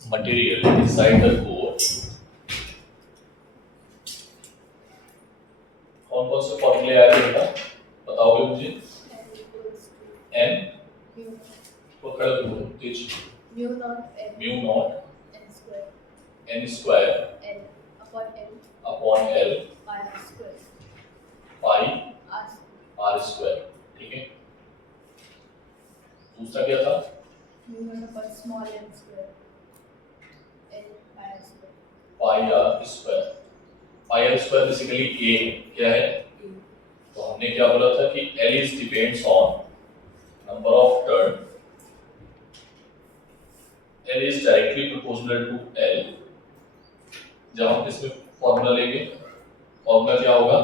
material inside the core, कौन कौन से फॉर्मूले आए थे बेटा, बताओगे मुझे? m को खड़ा करो, तेज mu naught n square l upon l pi r square, ठीक है। दूसरा क्या था? mu naught upon small l square l pi r square pi r square basically a क्या है? तो हमने क्या बोला था कि L is depends on number of turn, L is directly proportional to L। जब हम इसमें फॉर्मूला लेंगे, फॉर्मूला क्या होगा?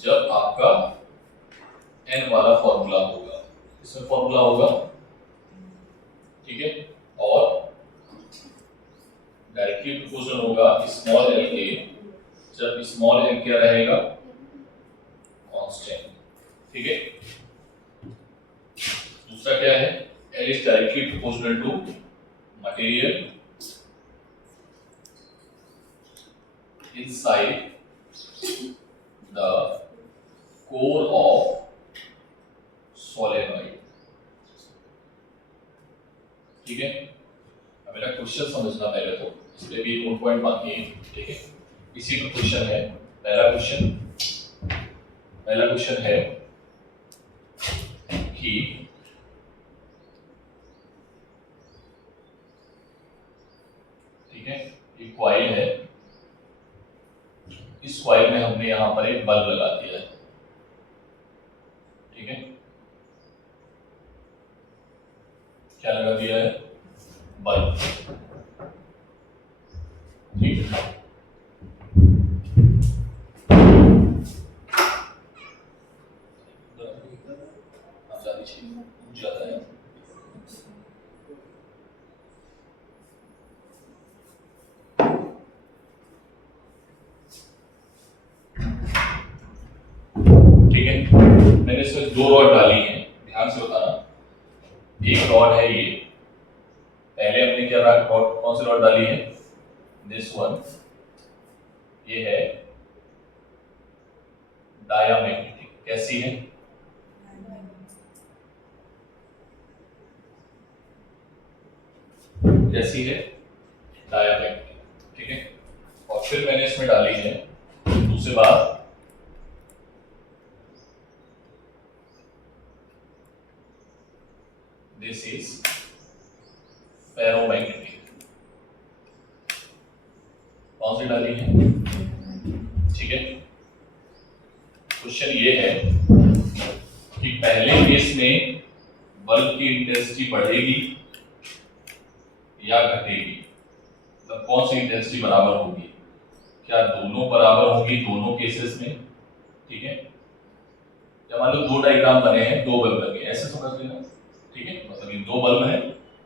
जब आपका n वाला फॉर्मूला होगा, इसमें फॉर्मूला होगा, ठीक है, और डायरेक्टली प्रोपोर्शनल होगा स्मॉल l के, जब स्मॉल l क्या रहेगा? कांस्टेंट, ठीक है। दूसरा क्या है? L is directly proportional to material inside the core of solenoid, ठीक है। अब मेरा क्वेश्चन समझना पहले, तो इस पे भी एक पॉइंट बाकी है, ठीक है। इसी का क्वेश्चन है, पहला क्वेश्चन है कि ठीक है, एक कॉइल है, इस कॉइल में हमने यहां पर एक बल्ब लगा दिया है, ठीक है। क्या लगा दिया है? बल्ब, ठीक है। ठीक है, मैंने इसमें दो रॉड डाली हैं, ध्यान से बताना। एक रॉड है ये, पहले हमने क्या रॉड, कौन सी रॉड डाली है? दिस वन, ये है डायामैग्नेटिक। कैसी है? कैसी है? डायामैग्नेटिक, ठीक है। और फिर मैंने इसमें डाली है दूसरी बात, दिस इज फेरोमैग्नेटिक। कौन सी डाली है? ठीक है। क्वेश्चन ये है कि पहले केस में बल्ब की इंटेंसिटी बढ़ेगी या घटेगी, मतलब कौन सी इंटेंसिटी बराबर होगी? क्या दोनों बराबर होगी दोनों केसेस में? ठीक है। जब मान लो दो डायग्राम बने हैं, दो बल्ब लगे, ऐसे समझ लेना, ठीक है। मतलब ये दो बल्ब हैं,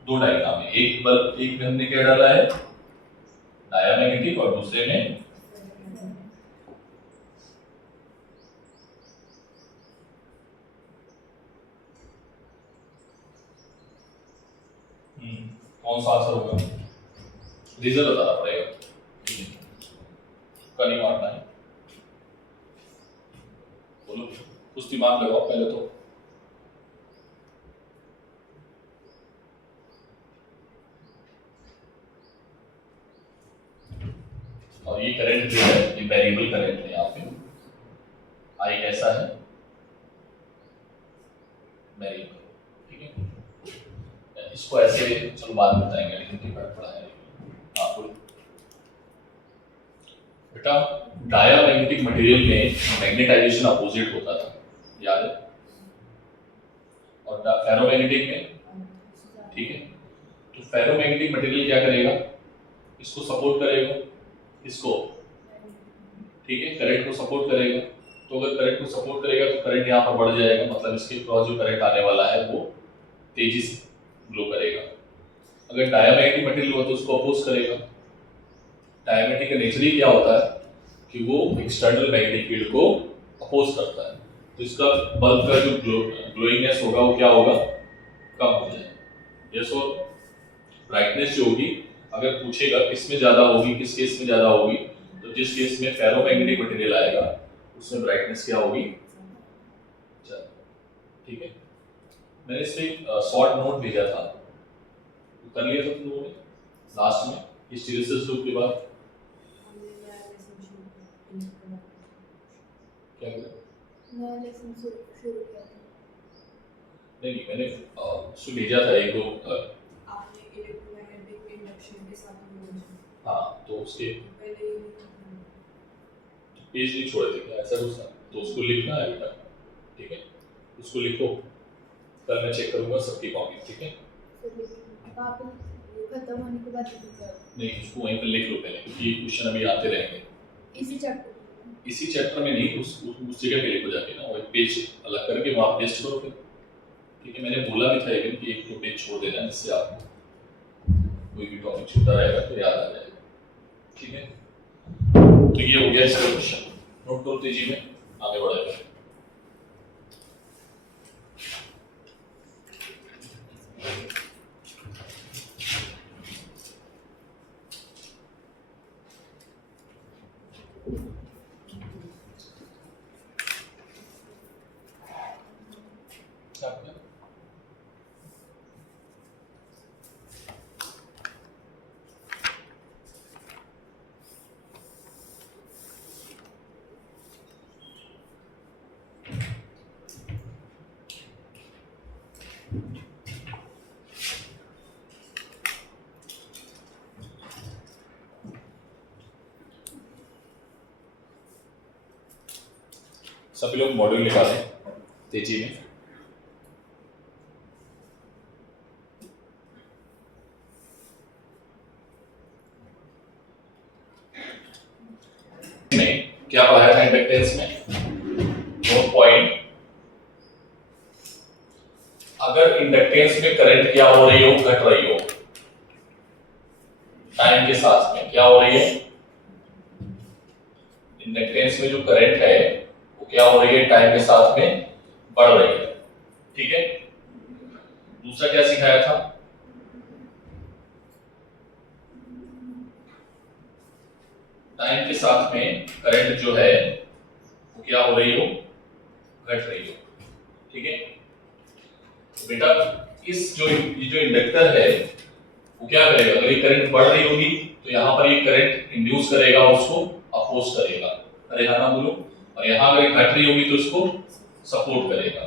दो डायग्राम है, एक बल्ब, एक में हमने क्या डाला है? डायामैग्नेटिक, और दूसरे में कौन सा आंसर होगा? रीजन बताना पड़ेगा, का नहीं मारना है। बोलो, कुछ दिमाग लगाओ पहले तो। और ये करंट जो है, ये वेरिएबल करंट है, यहाँ पे आई कैसा है? वेरिएबल, ठीक है। इसको ऐसे चलो बाद में बताएंगे, लेकिन ठीक पढ़ा है। हाँ बोलो बेटा, डायामैग्नेटिक मटेरियल में मैग्नेटाइजेशन अपोजिट होता था, याद है? और फेरोमैग्नेटिक में, ठीक है। तो फेरोमैग्नेटिक मटेरियल क्या करेगा? इसको सपोर्ट करेगा, इसको, ठीक है, करंट को सपोर्ट करेगा। तो अगर करंट को सपोर्ट करेगा तो करंट यहाँ पर बढ़ जाएगा, मतलब इसके क्रॉस जो करंट आने वाला है वो तेजी से फ्लो करेगा। अगर डायामैग्नेटिक मटेरियल हो तो उसको अपोज करेगा। डायमैग्नेटिक का नेचर ही क्या होता है कि वो एक्सटर्नल मैग्नेटिक फील्ड को अपोज करता है, तो इसका बल्ब का जो ग्लोइंगनेस होगा वो क्या होगा? कम हो जाएगा। यस, और ब्राइटनेस जो होगी अगर पूछेगा किस में ज्यादा होगी, किस केस में ज्यादा होगी, तो जिस केस में फेरोमैग्नेटिक मटेरियल आएगा उसमें ब्राइटनेस क्या होगी, ज्यादा। ठीक है, मैंने इसमें शॉर्ट नोट भेजा था, कर लिया था तुम लोगों ने लास्ट में हिस्टेरिसिस लूप के बाद क्या करें? नया लेसन शुरू किया था। नहीं, मैंने उसको भेजा था एक दो आपने इलेक्ट्रोमैग्नेटिक इंडक्शन के साथ में हाँ, तो उसके पहले ये पेज नहीं छोड़े थे क्या, ऐसा कुछ था, तो उसको लिखना है बेटा। ठीक है, उसको लिखो, कल मैं चेक करूंगा सबकी कॉपी। ठीक है, फिर आप खत्म होने के बाद नहीं उसको वहीं पर लिख लो पहले, क्योंकि ये क्वेश्चन अभी आते रहेंगे इसी चैप्टर इसी चैप्टर में नहीं, उस जगह पे लिखो जाके ना, वो एक पेज अलग करके वहाँ पेस्ट करो फिर। ठीक है, मैंने बोला भी था एक दिन कि एक तो पेज छोड़ देना, जिससे आपको कोई भी टॉपिक छूटा रहेगा तो याद आ जाएगा। ठीक है, तो ये हो गया इसका क्वेश्चन, नोट करो तेजी में, आगे बढ़ेगा। सभी लोग मॉड्यूल निकालें तेजी में। क्या पढ़ाया था इंडक्टेंस में, नो पॉइंट। अगर इंडक्टेंस में करंट क्या हो रही हो, घट रही हो, टाइम के साथ में क्या हो रही है, इंडक्टेंस में जो करंट है वो क्या हो रही है, टाइम के साथ में बढ़ रही है। ठीक है, दूसरा क्या सिखाया था, टाइम के साथ में करंट जो है वो क्या हो रही हो, घट रही हो। ठीक है, तो बेटा इस जो इंडक्टर है वो क्या करेगा, अगर ये करंट बढ़ रही होगी तो यहाँ पर ये करंट इंड्यूस करेगा, उसको अपोज करेगा, अरे हाँ ना बोलो, और यहाँ अगर घट रही होगी तो उसको सपोर्ट करेगा।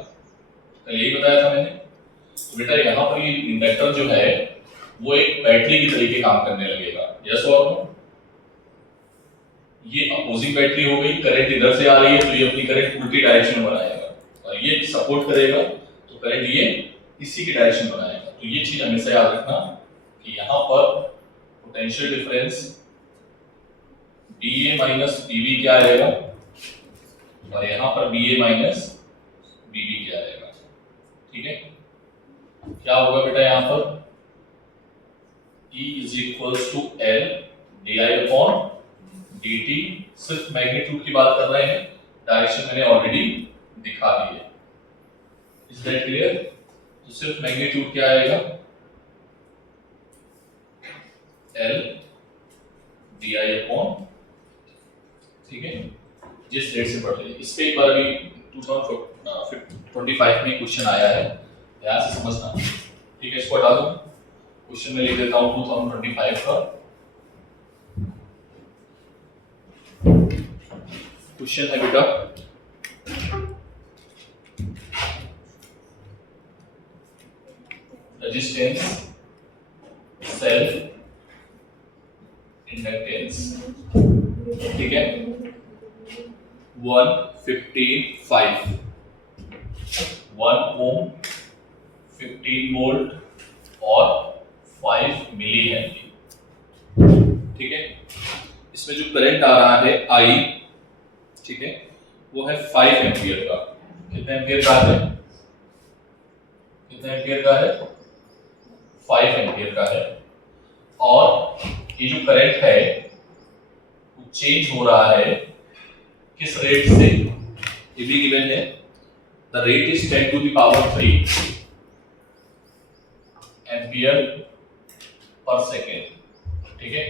तो यही बताया था मैंने। तो बेटा यहाँ पर ये इंडक्टर जो है वो एक बैटरी की तरीके काम करने लगेगा, यस और नो। ये अपोजिंग बैटरी हो गई, करंट इधर से आ रही है तो ये अपनी करंट उल्टी डायरेक्शन में बनाएगा, और ये सपोर्ट करेगा तो करंट ये इसी की डायरेक्शन बनाएगा। तो ये चीज हमेशा याद रखना कि यहाँ पर potential difference BA minus BB क्या आएगा, और यहाँ पर BA माइनस BB क्या आएगा। ठीक है, क्या होगा बेटा यहाँ पर E is equals to L DI upon dt। सिर्फ मैग्नीट्यूड की बात कर रहे हैं, डायरेक्शन मैंने ऑलरेडी दिखा दी है, इज दैट क्लियर। तो सिर्फ मैग्नीट्यूड क्या आएगा, L DI अपॉन, ठीक है, जिस रेट से बढ़ रही है। इस पे एक बार अभी 2025 में क्वेश्चन आया है, ध्यान से समझना। ठीक है, इसको हटा दो, क्वेश्चन में लिख देता हूँ 2025 का क्वेश्चन है बेटा, रेजिस्टेंस सेल्फ इंडक्टेंस। ठीक है, 155 1 ओम 15 वोल्ट और 5 मिली हेनरी। ठीक है, इसमें जो करंट आ रहा है I, ठीक है, वो है 5 एम्पियर का। कितने एम्पियर का है, कितने एम्पियर का है, 5 एम्पियर का है। और ये जो करंट है वो चेंज हो रहा है किस रेट से, ये भी गिवन है, the rate is 10 to the power 3 ampere per second. ठीक है,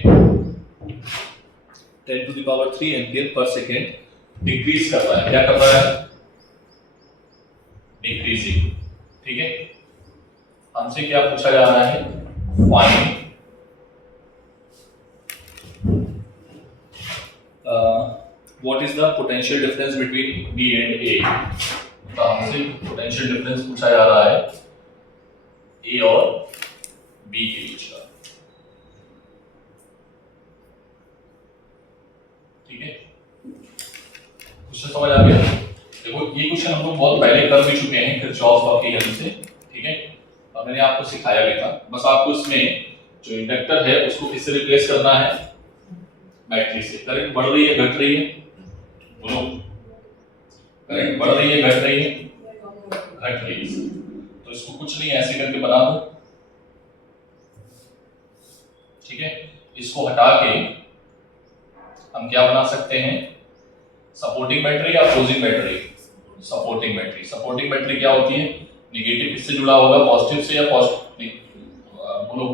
10⁻³ एम्पियर पर सेकेंड डिक्रीज कर रहा है। क्या कर रहा है? डिक्रीजिंग। ठीक है, हमसे क्या पूछा जा रहा है? Find what is the potential difference between B and A. तो हमसे पोटेंशियल डिफरेंस पूछा जा रहा है ए और बी के बीच का। ठीक है, क्वेश्चन समझ आ गया? देखो ये क्वेश्चन हम लोग बहुत पहले कर भी चुके हैं किरचॉफ लॉ के हेल्प से। ठीक है, और मैंने आपको सिखाया भी था। बस आपको इसमें जो इंडक्टर है उसको किससे रिप्लेस करना है? बैटरी से। करंट बढ़ रही है घट रही है? बोलो, करंट बढ़ रही है घट रही है? घट रही है। तो इसको कुछ नहीं ऐसे करके बना दो। ठीक है, इसको हटा के हम क्या बना सकते हैं? सपोर्टिंग बैटरी या opposing battery? Supporting battery. Supporting battery क्या होती है? नेगेटिव किससे जुड़ा होगा? पॉजिटिव से या पॉजिटिव? बोलो,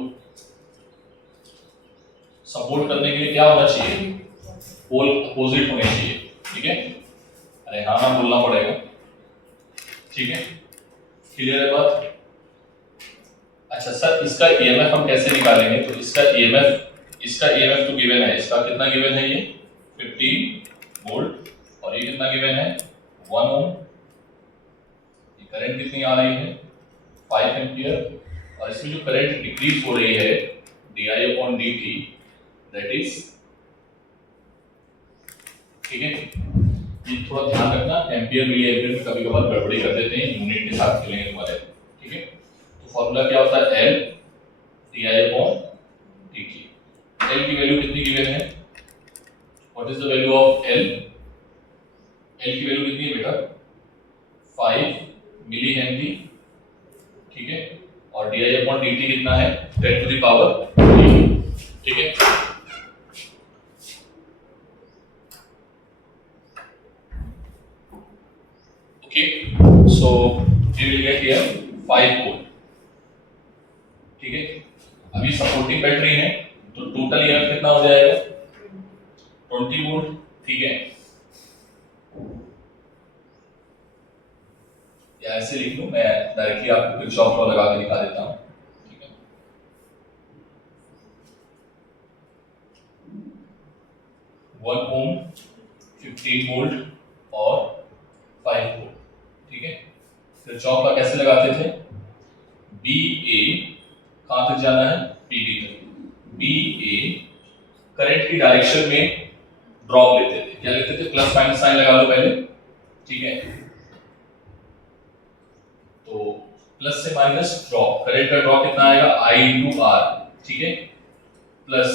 सपोर्ट करने के लिए क्या होना चाहिए? पोल अपोजिट होने चाहिए। ठीक है, अरे हाँ ना बोलना पड़ेगा। ठीक है, क्लियर है बात? अच्छा सर, इसका ईएमएफ हम कैसे निकालेंगे? तो इसका ईएमएफ तो गिवन है। इसका कितना गिवन है? ये 15 वोल्ट। और ये कितना गिवन है? 1 ओम। ये करंट कितनी आ रही है? 5 एम्पियर। और इसमें जो करंट डिक्रीज हो रही है di/dt, दैट इज, ठीक है, ये थोड़ा ध्यान रखना, एम्पियर मिली एम्पियर में कभी कभार गड़बड़ी कर देते हैं, यूनिट के साथ खेलेंगे तुम्हारे। ठीक है, तो फॉर्मूला क्या होता है? L di/dt। L की वैल्यू कितनी गिवन है? What is the value of L? L की वैल्यू कितनी है बेटा? 5 मिली हेनरी। ठीक है, और di/dt कितना है? 10⁻3। ठीक है, okay, so we will get here 5 volt. ठीक है, अभी सपोर्टिंग बैटरी है तो टोटल ईएमएफ कितना हो जाएगा? 20 वोल्ट। ठीक है, या ऐसे लिख लो, मैं डायरेक्टली आपको किरचॉफ लॉ लगा के दिखा देता हूं। ठीक है, 1 ओम, 15 वोल्ट और 5 वोल्ट। ठीक है, किरचॉफ लॉ कैसे लगाते थे? बी ए कहां तक जाना है? पीबी तक। बी ए करंट की डायरेक्शन में ड्रॉप लेते थे। क्या लेते थे? प्लस माइनस साइन लगा लो पहले। ठीक है, तो प्लस से माइनस ड्रॉप, करंट का ड्रॉप कितना आएगा? I/R। ठीक है, प्लस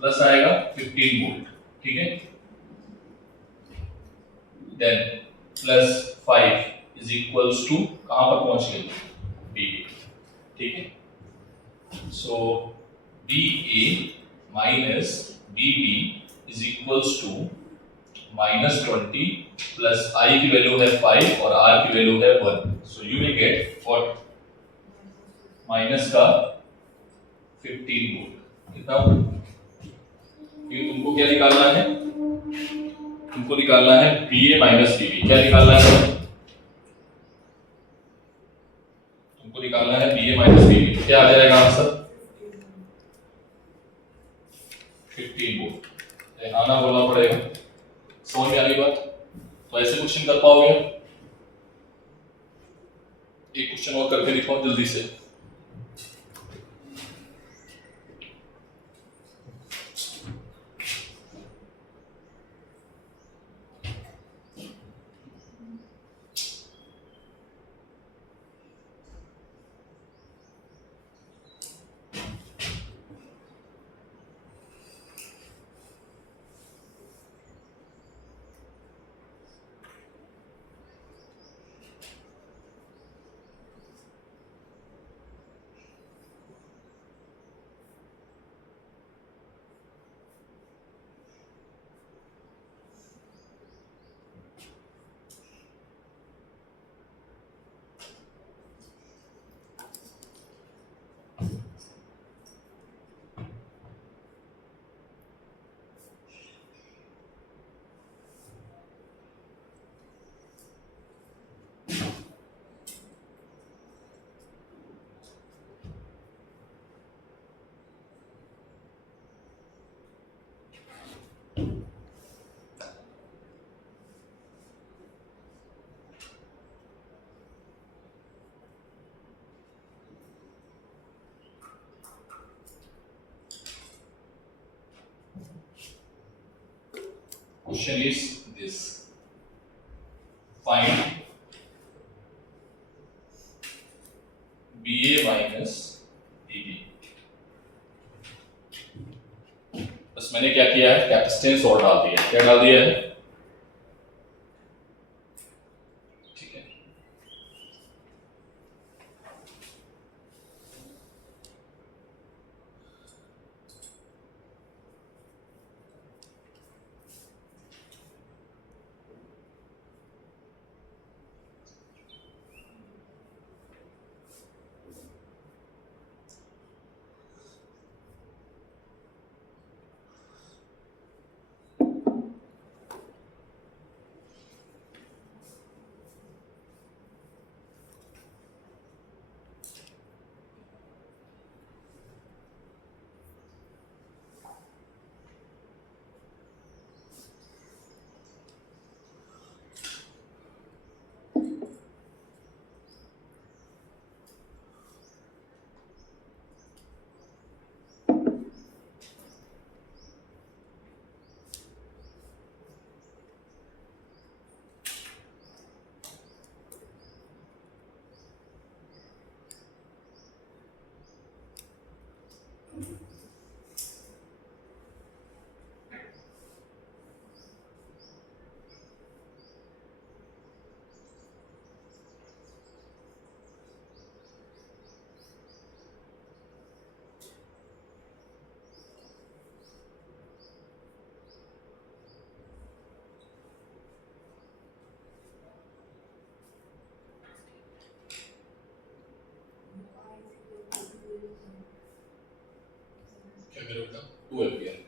प्लस आएगा 15 वोल्ट। ठीक है, then plus 5 is equals to कहां पर पहुंच गए? बी। ठीक है, so B A minus B B is equals to -20 प्लस I की वैल्यू है 5 और R की वैल्यू है 1। So you will get what? Minus का 15 वोल्ट। कितना? ये तुमको क्या निकालना है? तुमको निकालना है BA माइनस BB। क्या निकालना है? तुमको निकालना है BA माइनस BB। क्या आ जाएगा आंसर? 15 वोल्ट। आना बोलना पड़ेगा। समझ में आ गई बात? तो ऐसे क्वेश्चन कर पाओगे? एक क्वेश्चन और करके दिखाओ जल्दी से। Question is this, find BA minus BB। बस मैंने क्या किया है, कैपेसिटेंस और डाल दिया। क्या डाल दिया है? ठीक है, क्या करोगे? 2 एम्पियर।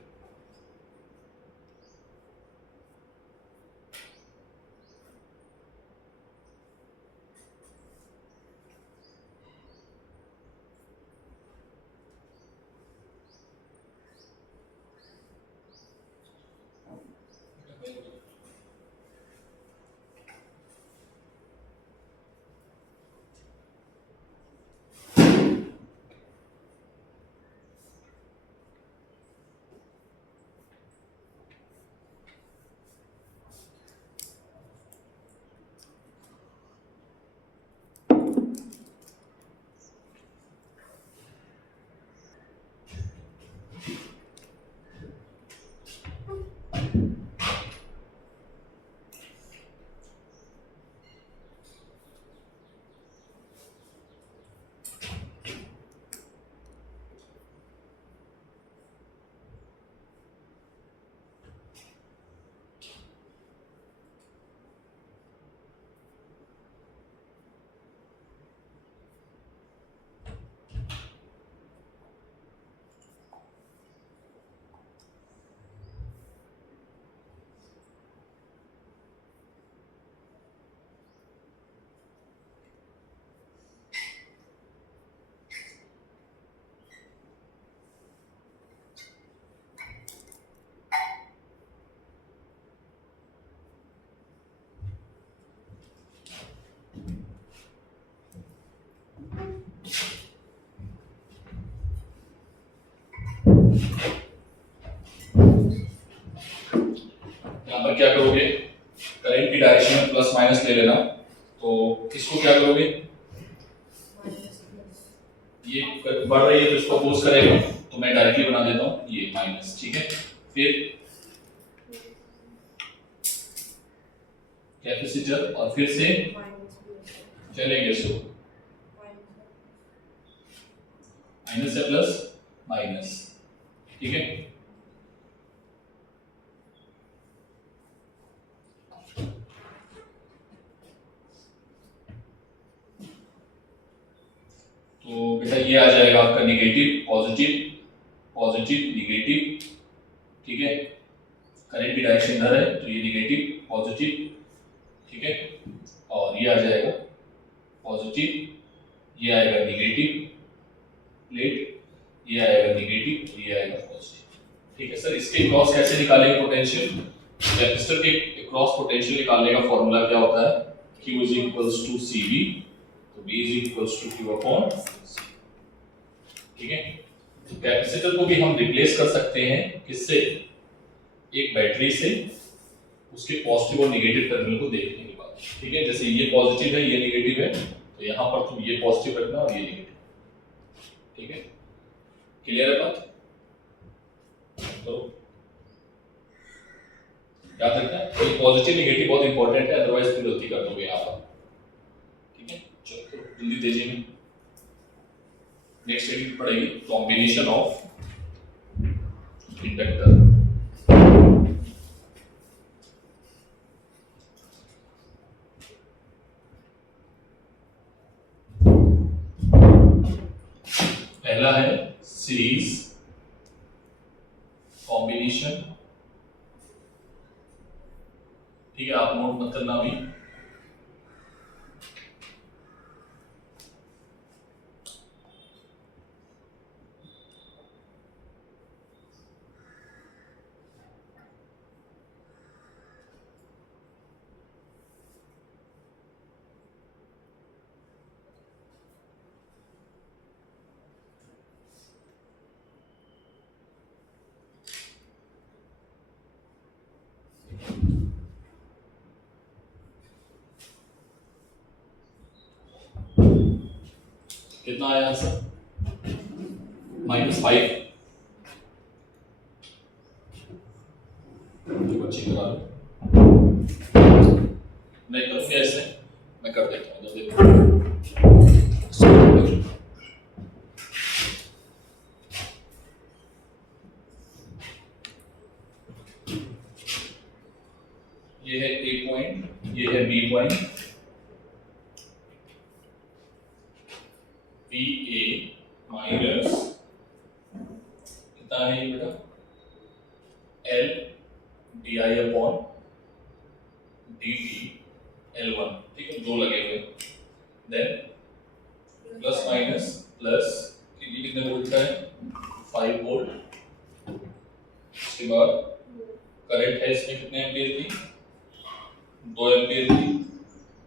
यहाँ पर क्या करोगे, करंट की डायरेक्शन में प्लस माइनस ले लेना। तो इसको क्या करोगे, ये बढ़ रही है तो इसको अपोज करेगा, तो मैं डायरेक्टली बना देता हूँ ये माइनस। ठीक है, फिर कैपेसिटर और फिर से चलेंगे इसको माइनस से प्लस माइनस। ठीक है, तो बेटा ये आ जाएगा आपका निगेटिव पॉजिटिव, पॉजिटिव निगेटिव। ठीक है, करंट की डायरेक्शन इधर है तो ये निगेटिव पॉजिटिव। ठीक है, और ये आ जाएगा पॉजिटिव, ये आएगा निगेटिव प्लेट, ये आएगा निगेटिव, ये आएगा पॉजिटिव। ठीक है सर, इसके क्रॉस कैसे निकालेंगे पोटेंशियल? कैपेसिटर के क्रॉस पोटेंशियल निकालने का फॉर्मूला क्या होता है? Q is equals to CV, तो B is equals to Q upon C। ठीक है, तो कैपेसिटर को भी हम रिप्लेस कर सकते हैं किससे? एक बैटरी से उसके पॉजिटिव और नेगेटिव टर्मिनल को देखने के बाद, ठीक है। जैसे ये पॉजिटिव है, ये नेगेटिव है, तो यहाँ पर तुम ये पॉजिटिव रखना और ये नेगेटिव, ठीक है। क्लियर है बात? तो याद रखना, ये पॉजिटिव नेगेटिव बहुत इंपॉर्टेंट है, अदरवाइज तुम गलती कर दोगे यहाँ पर, ठीक है। चलो जल्दी तेजी में नेक्स्ट स्टेडिंग पढ़ेगी, कॉम्बिनेशन ऑफ इंडक्टर। पहला है सीरीज कॉम्बिनेशन, ठीक है, आप नोट मत करना अभी। कितना आया आंसर? -5। बच्चे करा लो, नहीं करूँ क्या ऐसे? मैं कर देता हूँ, देखो ये है A पॉइंट, ये है B पॉइंट, VA माइनस कितना है ये बेटा? L DI upon DT L1, ठीक है, दो लगे हुए। देन प्लस माइनस प्लस, ये कितने वोल्ट का है? 5 वोल्ट। उसके बाद करंट है इसमें कितने एम्पीयर की? 2 एम्पीयर की।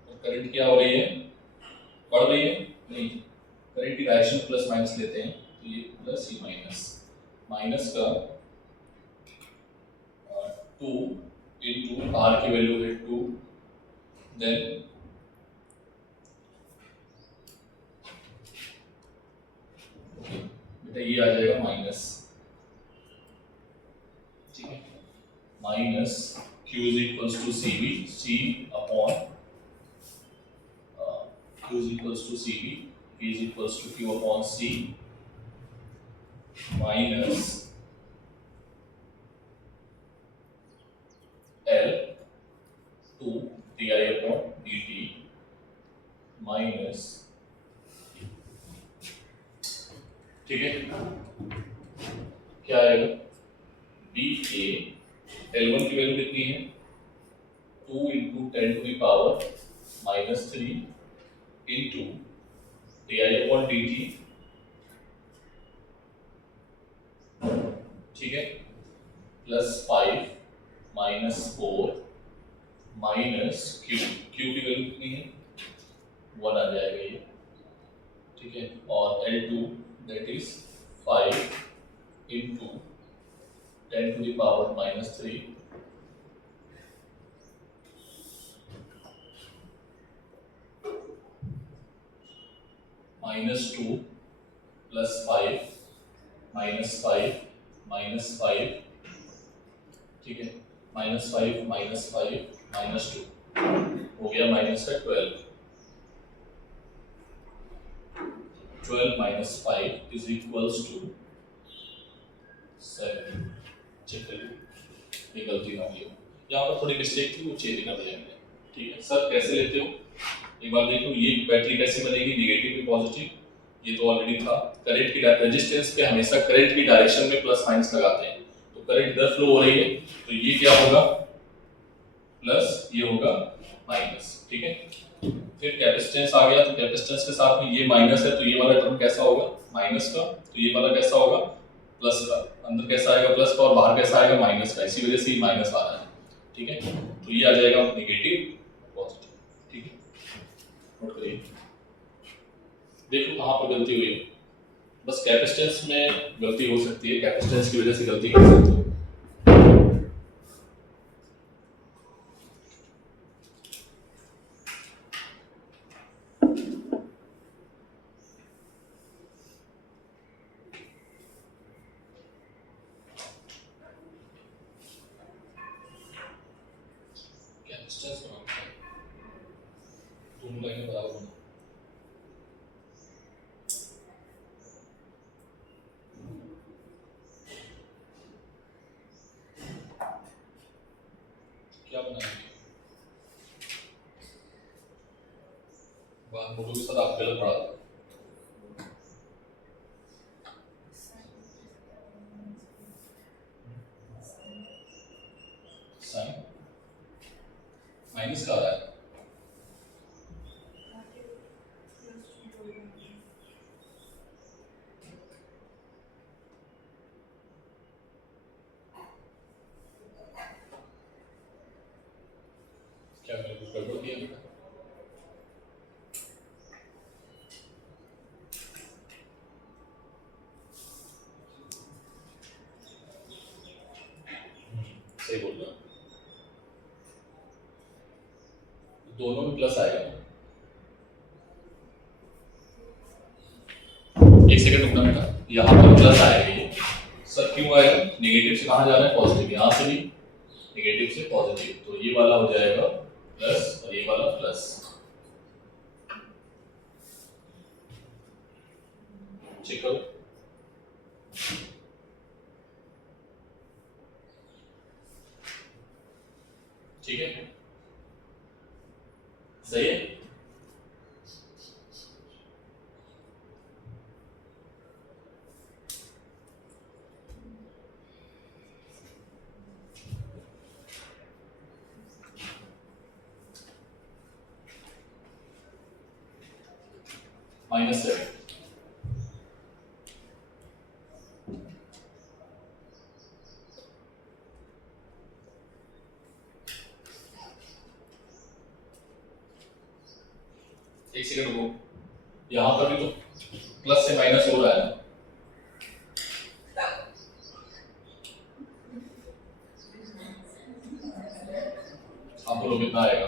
और करंट क्या हो रही है? बढ़ रही है? नहीं, करंट की डायरेक्शन प्लस माइनस लेते हैं, तो ये प्लस ये माइनस, माइनस का 2 इंटू आर की वैल्यू है 2, देन बेटा ये आ जाएगा माइनस, ठीक है, minus Q is equals to CV, C upon Q is equals to CV, P is equals to Q upon C minus L 2 di upon dt minus, ठीक है, क्या आएगा? BA L1 की वैल्यू कितनी है? 2 into 10 to the power -3 into di upon dt, ठीक है, plus 5 minus 4 minus Q, Q की वैल्यू कितनी है? 1 आ जाएगा ये, ठीक है, और L2 that is 5 into 10 to the power -3 -2 plus 5 -5, ठीक है, -5 -2 हो गया माइनस का 12 minus 5 is equals to 7। Check करिए, ये गलती ना हुई हो, यहाँ पर थोड़ी मिस्टेक थी, वो चेंज कर देंगे, ठीक है। सर कैसे लेते हो? एक बार देखो, ये बैटरी कैसे बनेगी, नेगेटिव टू पॉजिटिव, ये तो ऑलरेडी था। करंट की रेजिस्टेंस पे हमेशा करंट की डायरेक्शन में प्लस माइनस लगाते हैं, तो करंट इधर फ्लो हो रही है, तो ये क्या होगा? प्लस, ये होगा माइनस, ठीक है। फिर कैपेसिटेंस आ गया, तो कैपेसिटेंस के साथ में ये माइनस है, तो ये वाला टर्म कैसा होगा? माइनस का, तो ये वाला कैसा होगा? प्लस का। अंदर कैसा आएगा? प्लस का, और बाहर कैसा आएगा? माइनस का। इसी वजह से ये माइनस आ रहा है, ठीक है। तो ये आ जाएगा नेगेटिव पॉजिटिव, ठीक है, नोट करिए। देखो कहाँ पर गलती हुई, बस कैपेसिटेंस में गलती हो सकती है, कैपेसिटेंस की वजह से गलती कर सकते हो। डिस्टेंस बनाओ, दोनों लाइनें बराबर बनाओ। क्या बनाएंगे? बात बोलो के साथ आप गलत पढ़ा दो। साइन माइनस का आ रहा है, क्या मैंने कुछ गड़बड़ किया बेटा? सही बोल रहा, दोनों में प्लस आएगा ना। एक सेकंड रुकना बेटा, यहाँ पर प्लस आएगा ये सर, क्यों आएगा? नेगेटिव से कहाँ जा रहा है? पॉजिटिव, यहाँ से भी नेगेटिव से पॉजिटिव, तो ये वाला हो जाएगा प्लस और ये वाला प्लस। चेक करो, ठीक है, सही है। -7, एक सेकंड रुको, यहाँ पर भी तो प्लस से माइनस हो रहा है ना। आप बोलो कितना आएगा?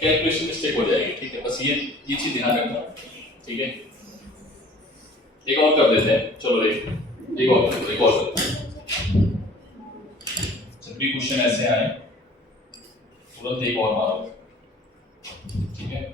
कैलकुलेशन मिस्टेक हो जाएगी, ठीक है, बस ये चीज ध्यान रखना, ठीक है। एक और कर देते हैं, चलो एक और कर दो, एक और कर दो। जब भी क्वेश्चन ऐसे आए तुरंत एक और मारो, ठीक है।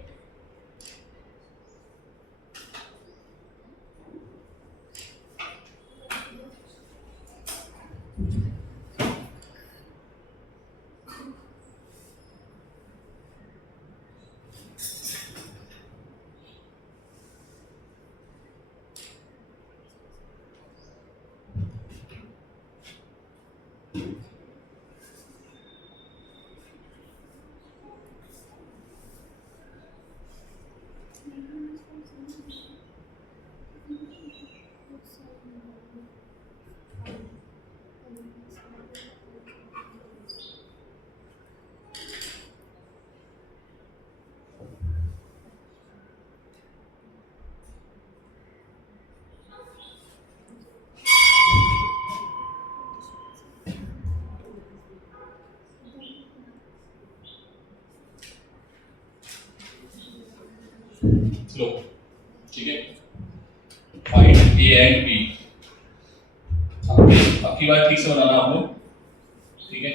लो, ठीक है, फाइंड ए एंड बी। अब की बार ठीक से बनाना आप लोग, ठीक है।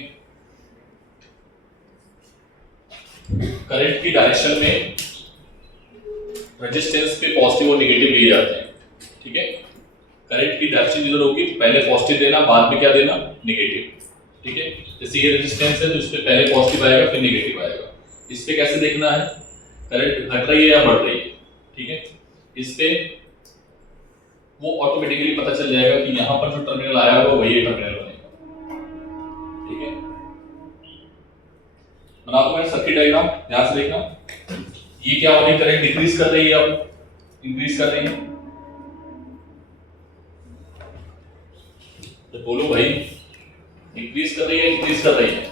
करंट की डायरेक्शन में रेजिस्टेंस पे पॉजिटिव और नेगेटिव लिए जाते हैं, ठीक है। करंट की डायरेक्शन जिधर होगी पहले पॉजिटिव देना, बाद में क्या देना? नेगेटिव, ठीक है। जैसे ये रेजिस्टेंस है तो इस पे पहले पॉजिटिव आएगा फिर नेगेटिव आएगा। इस पे कैसे देखना है? करंट घट रही है या बढ़ रही है, ठीक है। इस पे वो ऑटोमेटिकली पता चल जाएगा कि यहाँ पर जो टर्मिनल आया होगा वही टर्मिनल बनेगा, ठीक है। बना दो मैं सर्किट डायग्राम, ध्यान से देखना। ये क्या हो रही है? करंट डिक्रीज कर रही है, अब इंक्रीज कर रही है, तो बोलो भाई इंक्रीज कर रही है इंक्रीज कर रही है?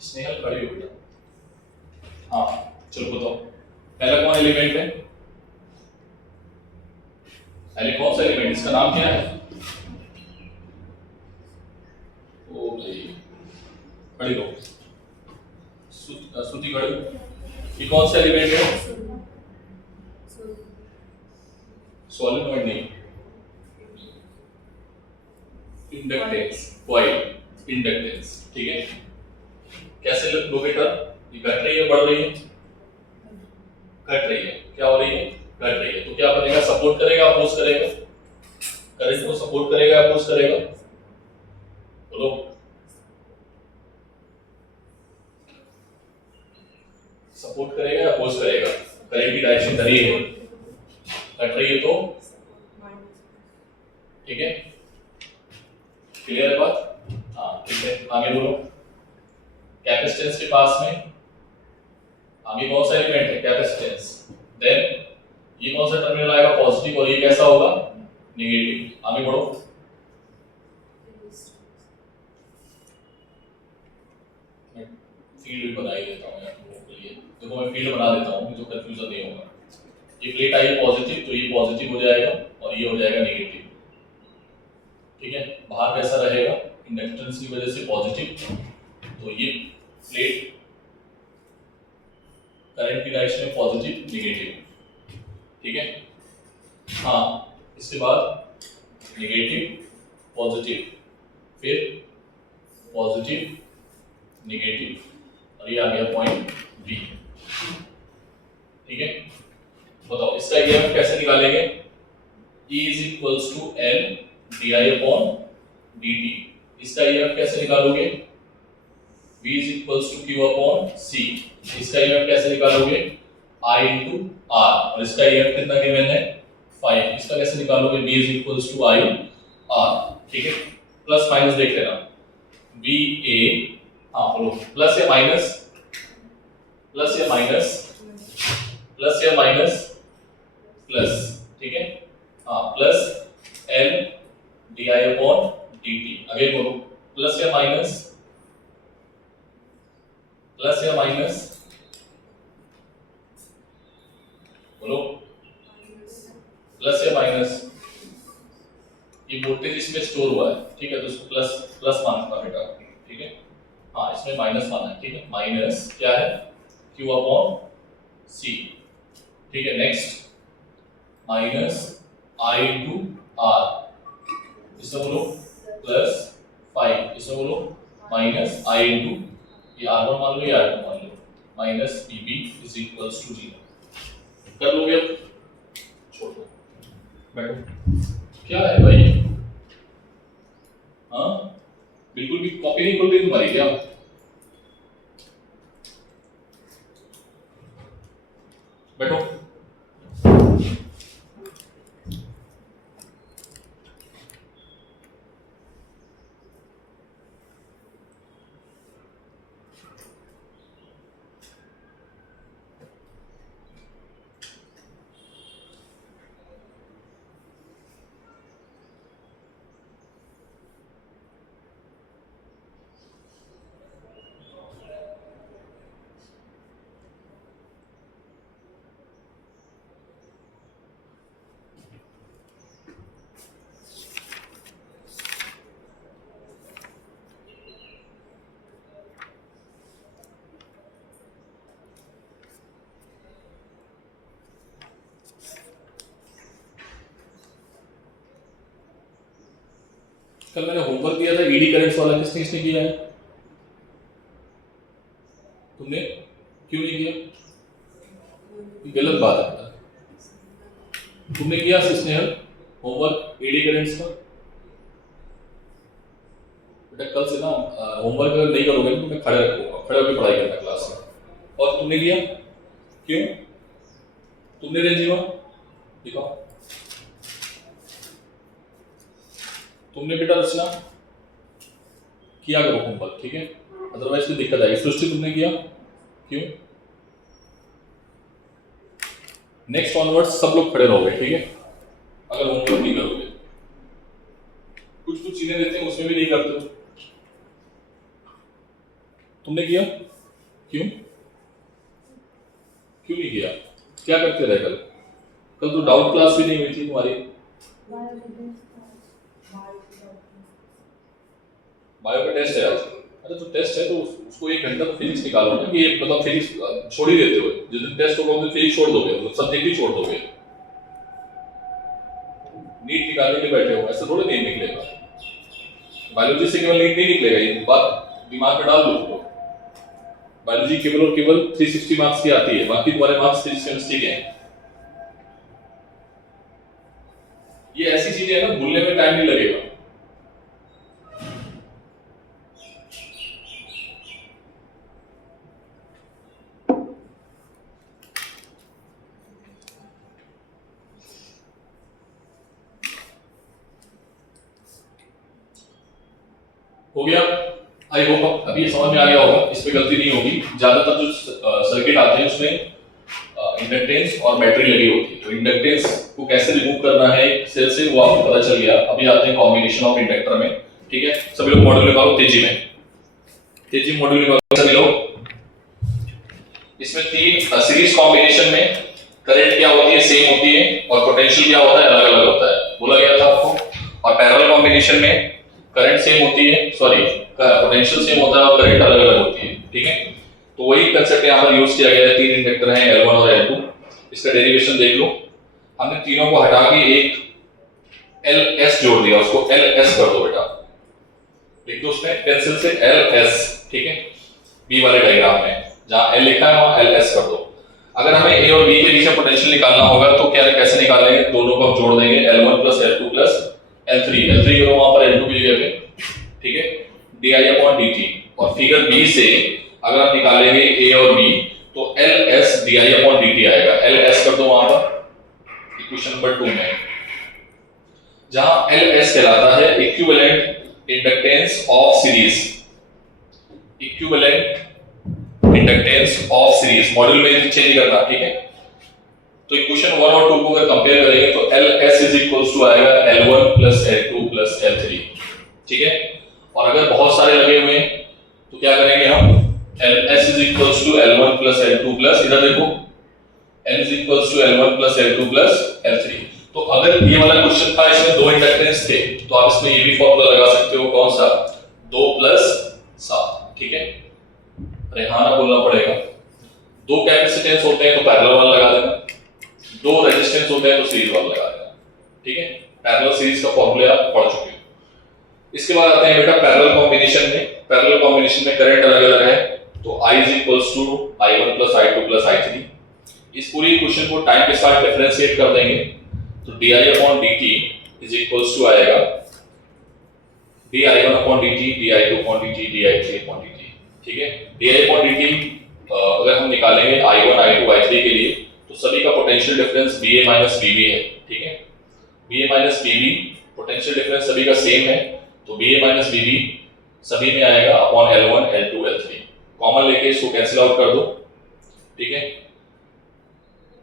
स्नेहल खड़ी हो गया, हाँ चलो बताओ पहला कौन एलिमेंट है? पहले कौन सा एलिमेंट, इसका नाम क्या है? ओ भाई खड़ी हो, श्रुति घड़ी, ये कौन सा एलिमेंट है? सॉलिनॉइड नहीं, इंडक्टेंस, कॉइल, इंडक्टेंस, ठीक है। कैसे लोगे टर्म? ये घट रही है, बढ़ रही है? घट रही है। क्या हो रही है? घट रही है। तो क्या बनेगा? सपोर्ट करेगा, अपोज करेगा? करंट को सपोर्ट करेगा, अपोज करेगा? बोलो। सपोर्ट करेगा, अपोज करेगा? करंट की डायरेक्शन धरी है, घट रही है तो ठीक है, क्लियर है बात? हाँ ठीक है, आगे बोलो। कैपेसिटेंस के पास में आगे कौन सा एलिमेंट है? कैपेसिटेंस। देन ये कौन सा टर्मिनल आएगा? पॉजिटिव, और ये कैसा होगा? नेगेटिव। आगे बढ़ो। फील्ड बना ही देता हूँ यार तुम लोगों के लिए। देखो मैं फील्ड बना देता हूँ जो कंफ्यूजन नहीं होगा। ये प्लेट आई है पॉजिटिव, तो ये पॉजिटिव हो जाएगा और ये हो जाएगा नेगेटिव, ठीक है। बाहर कैसा रहेगा? इंडक्टेंस की वजह से पॉजिटिव, तो ये प्लेट करंट की डायरेक्शन में पॉजिटिव नेगेटिव, ठीक है। हाँ, इसके बाद नेगेटिव पॉजिटिव, फिर पॉजिटिव नेगेटिव, और ये आ गया पॉइंट बी, ठीक है। बताओ इसका ईएमएफ कैसे निकालेंगे? E is equals to L di upon dt। इसका ईएमएफ कैसे निकालोगे? V is equals to Q upon C। इसका ईएमएफ कैसे निकालोगे? I into R। और इसका ईएमएफ कितना गिवन है? 5। इसका कैसे निकालोगे? V is equals to I R, ठीक है। प्लस माइनस देख लेना। V A, हाँ बोलो, प्लस या माइनस? प्लस या माइनस? प्लस या माइनस? प्लस, ठीक है। हाँ, plus L di upon dt। Again बोलो, प्लस या माइनस? प्लस या माइनस? बोलो, प्लस या माइनस? ये वोल्टेज इसमें स्टोर हुआ है, ठीक है, तो इसको प्लस प्लस मानना बेटा, ठीक है। हाँ, इसमें माइनस माना है, ठीक है। माइनस क्या है? Q अपॉन C, ठीक है। Next minus I into R, इसमें बोलो प्लस 5, इसमें बोलो माइनस I इंटू, ये R1 मान लो, ये R2 मान लो, minus PB is equals to 0। कर लोगे? अब छोड़ो, बैठो। क्या है भाई? हाँ, बिल्कुल भी कॉपी नहीं खुल रही तुम्हारी क्या? बैठो। कल मैंने होमवर्क दिया था ईडी करंट्स वाला, किसने किसने किया है? तुमने? क्यों नहीं किया? गलत बात है। तुमने किया स्नेहल होमवर्क ईडी करंट्स का? बेटा कल से ना होमवर्क अगर नहीं करोगे तो मैं खड़े रखूंगा, खड़े होकर पढ़ाई करना क्लास में। और तुमने किया? क्यों? तुमने रंजीवा दिखाओ। तुमने बेटा रचना किया करो होमवर्क, ठीक है, अदरवाइज कोई दिक्कत आएगी। सृष्टि तुमने किया? क्यों? नेक्स्ट ऑनवर्ड्स सब लोग खड़े रहोगे, ठीक है, अगर होमवर्क नहीं करोगे। कुछ कुछ चीजें देते हैं उसमें भी नहीं करते हो। तुमने किया? क्यों? क्यों नहीं किया? क्या करते रहे कल? कल तो डाउट क्लास भी नहीं हुई थी तुम्हारी। बायो का टेस्ट है आज। अरे तो टेस्ट है तो उसको 1 घंटा तो फिजिक्स निकालो ना, कि ये मतलब फिजिक्स छोड़ ही देते हो, जिस दिन टेस्ट होगा उस दिन फिजिक्स छोड़ दोगे, मतलब सब्जेक्ट ही छोड़ दोगे, नीट निकालने के लिए बैठे हो, ऐसा थोड़ी नहीं निकलेगा। बायोलॉजी से केवल नीट नहीं निकलेगा, ये बात दिमाग में डाल लो उसको। बायोलॉजी केवल और केवल 360 मार्क्स की आती है, बाकी तुम्हारे मार्क्स फिजिक्स केमिस्ट्री के हैं। ये ऐसी चीजें है ना, भूलने में टाइम नहीं लगेगा। हो गया, आई होप अभी ये समझ में आ गया होगा, इस पे गलती नहीं होगी। ज्यादातर जो सर्किट आते हैं उसमें इंडक्टेंस और बैटरी लगी होती है, तो इंडक्टेंस को कैसे रिमूव करना है सेल से वो आपको पता चल गया। अभी आते हैं कॉम्बिनेशन ऑफ इंडक्टर में, ठीक है। सभी लोग मॉड्यूल निकालो तेजी में, तेजी मॉड्यूल निकालो सभी लोग। इसमें 3 सीरीज कॉम्बिनेशन में करंट क्या होती है, सेम होती है, और पोटेंशियल क्या होता है, अलग अलग होता है, बोला गया था आपको। और पैरेलल कॉम्बिनेशन में करंट सेम होती है, सॉरी पोटेंशियल सेम होता है और करंट अलग अलग होती है, ठीक है। तो वही कंसेप्ट यहाँ पर यूज किया गया है। 3 इंडक्टर हैं L1 और L2, इसका डेरिवेशन देख लो। हमने तीनों को हटा के एक LS जोड़ दिया, उसको LS कर दो बेटा, लिख दो उसमें पेंसिल से LS, ठीक है। बी वाले डायग्राम में जहां L लिखा है वहां LS कर दो। अगर हमें A और B के बीच में पोटेंशियल निकालना होगा तो क्या कैसे निकालेंगे, दोनों को हम जोड़ देंगे, L1 + L2 + L3 करो वहां पर L2 की जगह पे, ठीक है, di/dt। और फिगर बी से अगर हम निकालेंगे A और B तो LS di/dt आएगा, LS कर दो वहां पर इक्वेशन नंबर 2 में, जहां LS कहलाता है equivalent inductance of series, equivalent inductance of series. Module में चेंज करना, ठीक है। तो इक्वेशन 1 और 2 को अगर कंपेयर करेंगे तो LS आएगा L1 + L2 + L3, ठीक है। और अगर बहुत सारे लगे हुए हैं तो क्या करेंगे हम, LS L1 + L2 + इधर देखो L L1 + L2 + L3। तो अगर ये वाला क्वेश्चन था, इसमें 2 इंडक्टेंस थे, तो आप इसमें ये भी फॉर्मूला लगा सकते हो, कौन सा, 2 + 7, ठीक है। रेहाना बोलना पड़ेगा। 2 कैपेसिटेंस होते हैं तो पैरेलल वाला लगा देना, 2 रेजिस्टेंस होते हैं तो सीरीज वाला लगा देना, ठीक है। पैरेलल सीरीज का फॉर्मूला आप पढ़ चुके हो। इसके बाद आते हैं बेटा पैरेलल कॉम्बिनेशन में। पैरेलल कॉम्बिनेशन में करंट अलग अलग है, तो I = I1 + I2 + I3। इस पूरी इक्वेशन को टाइम के साथ डिफरेंशिएट कर देंगे तो di/dt = आएगा di1/dt, di2/dt, di3/dt, ठीक है। di/dt अगर हम निकालेंगे I1, I2, I3 के लिए तो सभी का पोटेंशियल डिफरेंस VA - VB है, ठीक है। VA - VB पोटेंशियल डिफरेंस सभी का सेम है, तो VA - VB सभी में आएगा upon L1, L2, L3। Common लेके इसको कैंसिल आउट कर दो, ठीक है।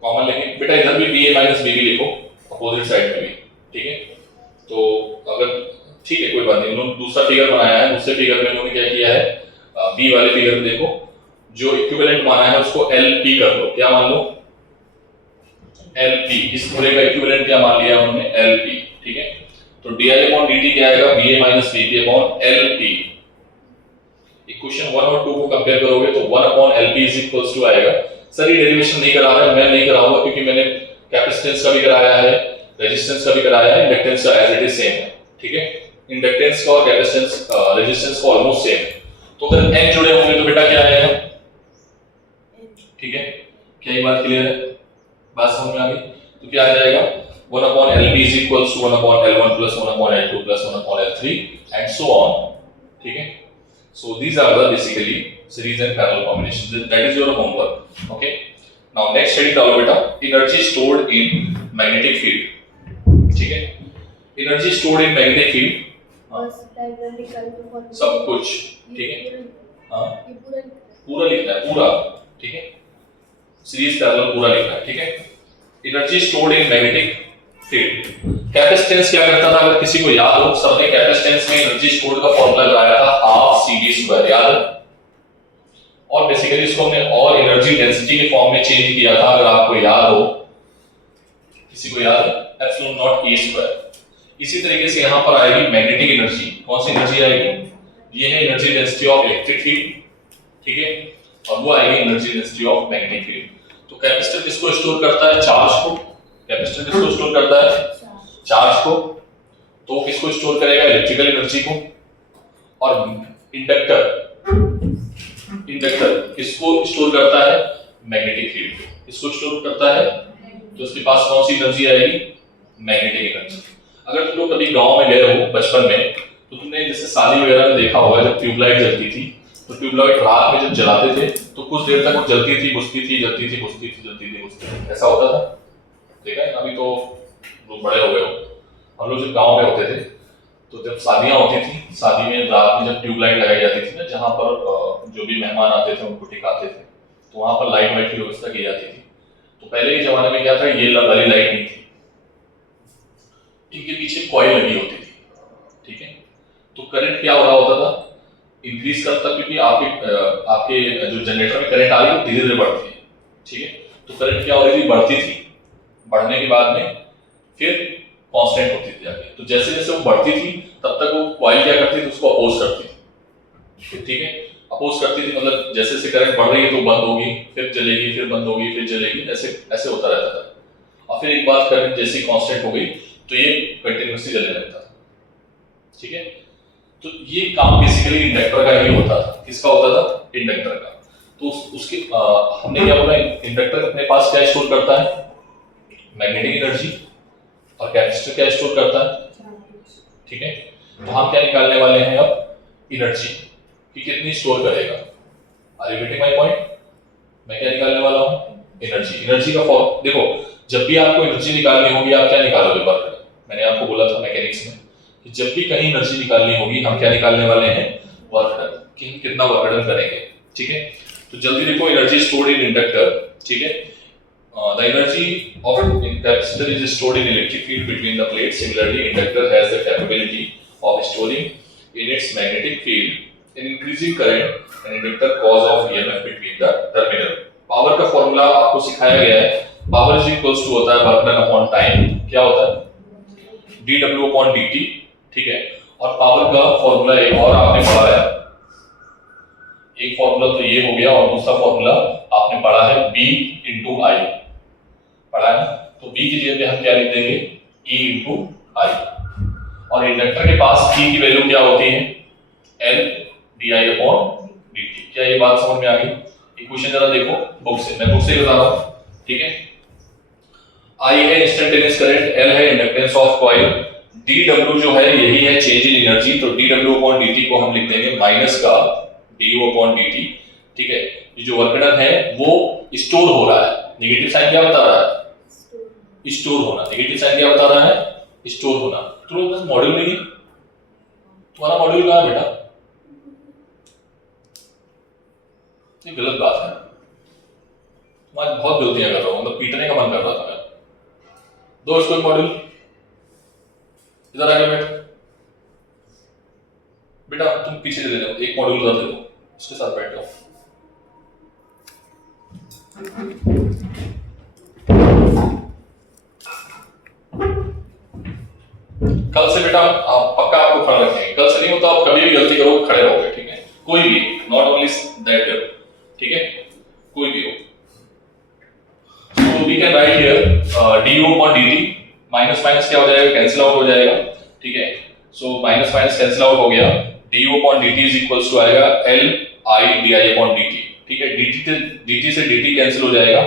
कॉमन लेके बेटा इधर भी VA - VB लिखो अपोजिट साइड में भी, ठीक है। तो अगर ठीक है कोई बात नहीं, उन्होंने दूसरा फिगर बनाया है, दूसरे फिगर में उन्होंने क्या किया है, बी वाले फिगर में देखो जो इक्विवेलेंट माना है उसको LP कर लो, क्या मान लो, LP। इस पूरे का इक्विवेलेंट क्या मान लिया उन्होंने, LP, ठीक है। तो di/dt क्या आएगा, VA - VB upon LP। Equation 1 और 2 को कंपेयर करोगे तो 1/LP = आएगा। सर ये डेरिवेशन नहीं करा रहा है, मैं नहीं कराऊंगा क्योंकि मैंने कैपेसिटेंस का भी कराया है, रेजिस्टेंस का भी कराया है, इंडक्टेंस का एज इट इज सेम है, ठीक है। इंडक्टेंस का और कैपेसिटेंस रेजिस्टेंस का ऑलमोस्ट सेम। तो अगर n जुड़े होंगे तो बेटा क्या आएगा, ठीक है। क्या ये बात क्लियर है, बात समझ में आ गई। तो क्या आ जाएगा, 1/LP = 1/L1 + 1/L2 + 1/L3 and so on, ठीक है। So these are the basically series and parallel combinations. That is your homework. Okay. Now next study डालो बेटा, energy stored in magnetic field. ठीक है. Energy stored in magnetic field. बस diagram निकाल के formula सब कुछ, ठीक है. हाँ. ये पूरा पूरा लिखना है, पूरा, ठीक है. सीरीज पैरेलल पूरा लिखना है, ठीक है. Energy stored in magnetic field. Capacitance क्या करता था, अगर किसी को याद हो, सबने कैपेसिटेंस में एनर्जी स्टोर्ड का फॉर्मूला लगाया था 12CD², याद है। और बेसिकली इसको हमने और एनर्जी डेंसिटी के फॉर्म में चेंज किया था, अगर आपको याद हो, किसी को याद है, ε0 E²। इसी तरीके से यहां पर आएगी मैग्नेटिक एनर्जी, कौन सी एनर्जी आएगी, ये है energy density of electric field, ठीक है, और वो आएगी energy density of magnetic field. तो कैपेसिटर किसको स्टोर करता है? चार्ज को। कैपेसिटर किसको स्टोर करता है? चार्ज को। तो किसको स्टोर करेगा? इलेक्ट्रिकल एनर्जी को। और इंडक्टर किसको स्टोर करता है? मैग्नेटिक फील्ड को। किसको स्टोर करता है? तो उसके पास कौन सी एनर्जी आएगी? Magnetic energy. अगर तुम लोग कभी गांव में गए हो बचपन में, तो तुमने जैसे शादी वगैरह में देखा होगा, जब ट्यूबलाइट जलती थी, तो ट्यूबलाइट रात में जब जलाते थे तो कुछ देर तक वो जलती थी, बुझती थी, जलती थी, बुझती थी, जलती थी, बुझती थी, ऐसा होता था। देखा है? अभी तो लोग बड़े हो गए हो, हम लोग जब गांव में होते थे तो जब शादियां होती थी, शादी में रात में जब ट्यूबलाइट लगाई जाती थी ना, जहाँ पर जो भी मेहमान आते थे उनको टिकाते थे, तो वहां पर लाइट वाइट की व्यवस्था की जाती थी। तो पहले के जमाने में क्या था, ये वाली लाइट नहीं थी, इनके पीछे कॉइल लगी होती थी, ठीक है। तो करंट क्या हो रहा होता था? इंक्रीज करता, क्योंकि आपके जो जनरेटर में करंट आ रही है धीरे धीरे बढ़ती है, ठीक है। तो करंट क्या हो रही थी? बढ़ती थी। बढ़ने के बाद में फिर कांस्टेंट होती थी जाके। तो जैसे जैसे वो बढ़ती थी तब तक वो कॉइल क्या करती थी? उसको अपोज करती थी, ठीक है। अपोज करती थी मतलब जैसे जैसे करंट बढ़ रही है तो बंद होगी, फिर चलेगी, फिर बंद होगी, फिर चलेगी, ऐसे ऐसे होता रहता था। और फिर एक बार करंट जैसी कांस्टेंट हो गई तो ये कंटिन्यूसली चलने लगता था, ठीक है। तो ये काम बेसिकली इंडक्टर का ही होता था। किसका होता था? इंडक्टर का। तो उसके हमने क्या बोला, इंडक्टर अपने पास क्या स्टोर करता है? Magnetic energy. और कैपेसिटर क्या स्टोर करता है? ठीक है। तो हम क्या निकालने वाले हैं अब? एनर्जी कि कितनी स्टोर करेगा। Are you getting my point? मैं क्या निकालने वाला हूं? एनर्जी। एनर्जी का फॉर्म देखो, जब भी आपको एनर्जी निकालनी होगी आप क्या निकालोगे? वर्क। मैंने आपको बोला था मैकेनिक्स में कि जब भी कहीं एनर्जी निकालनी होगी हम क्या निकालने वाले हैं? वर्क डन, कि हम कितना वर्क डन करेंगे, ठीक है। तो जल्दी देखो, एनर्जी स्टोर्ड इन इंडक्टर, ठीक है। The energy of capacitor is stored in electric field between the plates. Similarly, inductor has the capability of storing in its magnetic field an increasing current and inductor cause of EMF between the terminal. Power का formula आपको सिखाया गया है। Power is equals to होता है work done upon time. क्या होता है? dw अपॉन dt, ठीक है। और पावर का फॉर्मूला एक और आपने पढ़ा है, एक फॉर्मूला तो ये हो गया और दूसरा फॉर्मूला आपने पढ़ा है b into I, पढ़ा है। तो b की जगह पे हम क्या लिख देंगे? E into I। और इंडक्टर के पास e की वैल्यू क्या होती है? L di upon dt। क्या ये बात समझ में आ गई? इक्वेशन जरा देखो बुक से, मैं बुक से बता रहा हूं, ठीक है। I है इंस्टेंटेनियस करंट, L है इंडक्टेंस ऑफ कॉइल, dw जो है यही है चेंज इन एनर्जी। तो dw upon dt को हम लिख देंगे माइनस का du upon dt, ठीक है। ये जो वर्क डन है वो स्टोर हो रहा है। नेगेटिव साइन क्या बता रहा है? स्टोर होना। नेगेटिव साइन क्या बता रहा है? स्टोर होना। तो बस मॉड्यूल नहीं है, तुम्हारा मॉड्यूल कहां है बेटा? ये गलत बात है, मैं बहुत गलतियां कर रहा हूं, मतलब पीटने का मन कर रहा था मैं। दो इसको मॉड्यूल, इधर आके बैठ बेटा, तुम पीछे चले जाओ, एक मॉड्यूल उधर दे दो, उसके साथ बैठ जाओ। कल से बेटा पक्का आपको खड़ा रखेंगे, कल से नहीं होता आप कभी भी गलती करोगे खड़े रहोगे, ठीक है। कोई भी, नॉट ओनली दैट, ठीक है, कोई भी हो। So we can write here du upon dt, minus minus क्या हो जाएगा? कैंसिल आउट हो जाएगा, ठीक है। So minus minus cancel out हो गया, du upon dt is equals to आएगा L I di upon dt, ठीक है। dt से dt कैंसिल हो जाएगा,